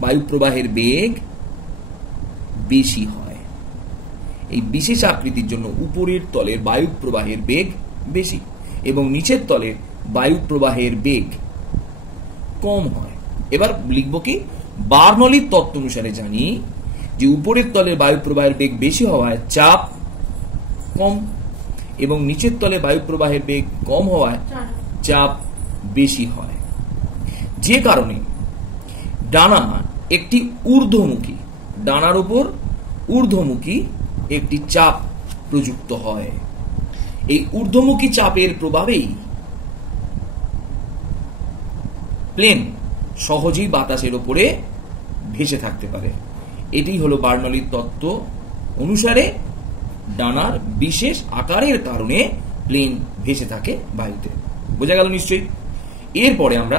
বায়ু প্রবাহের বেগ বেশি হয়। এই বিশেষ আকৃতির জন্য উপরের তলের বায়ু প্রবাহের বেগ বেশি এবং নিচের তলের বায়ু প্রবাহের বেগ কম হয়। এবার লিখব কি? বার্নৌলির তত্ত্ব অনুসারে জানি যে উপরের তলের বায়ু প্রবাহের বেগ বেশি হওয়ায় চাপ কম, এবং নিচের তলে বায়ু প্রবাহের বেগ কম হওয়ায় চাপ বেশি হয়। যে কারণে ডানা একটি ঊর্ধ্বমুখী, ডানার উপর ঊর্ধ্বমুখী একটি চাপ প্রযুক্ত হয়। এই ঊর্ধ্বমুখী চাপের প্রভাবেই প্লেন সহজেই বাতাসের উপরে ভেসে থাকতে পারে। এটাই হলো বার্নৌলির তত্ত্ব অনুসারে ডানার বিশেষ আকারের কারণে প্লেন ভেসে থাকে বায়ুতে। বোঝা গেল নিশ্চয়ই? এরপরে আমরা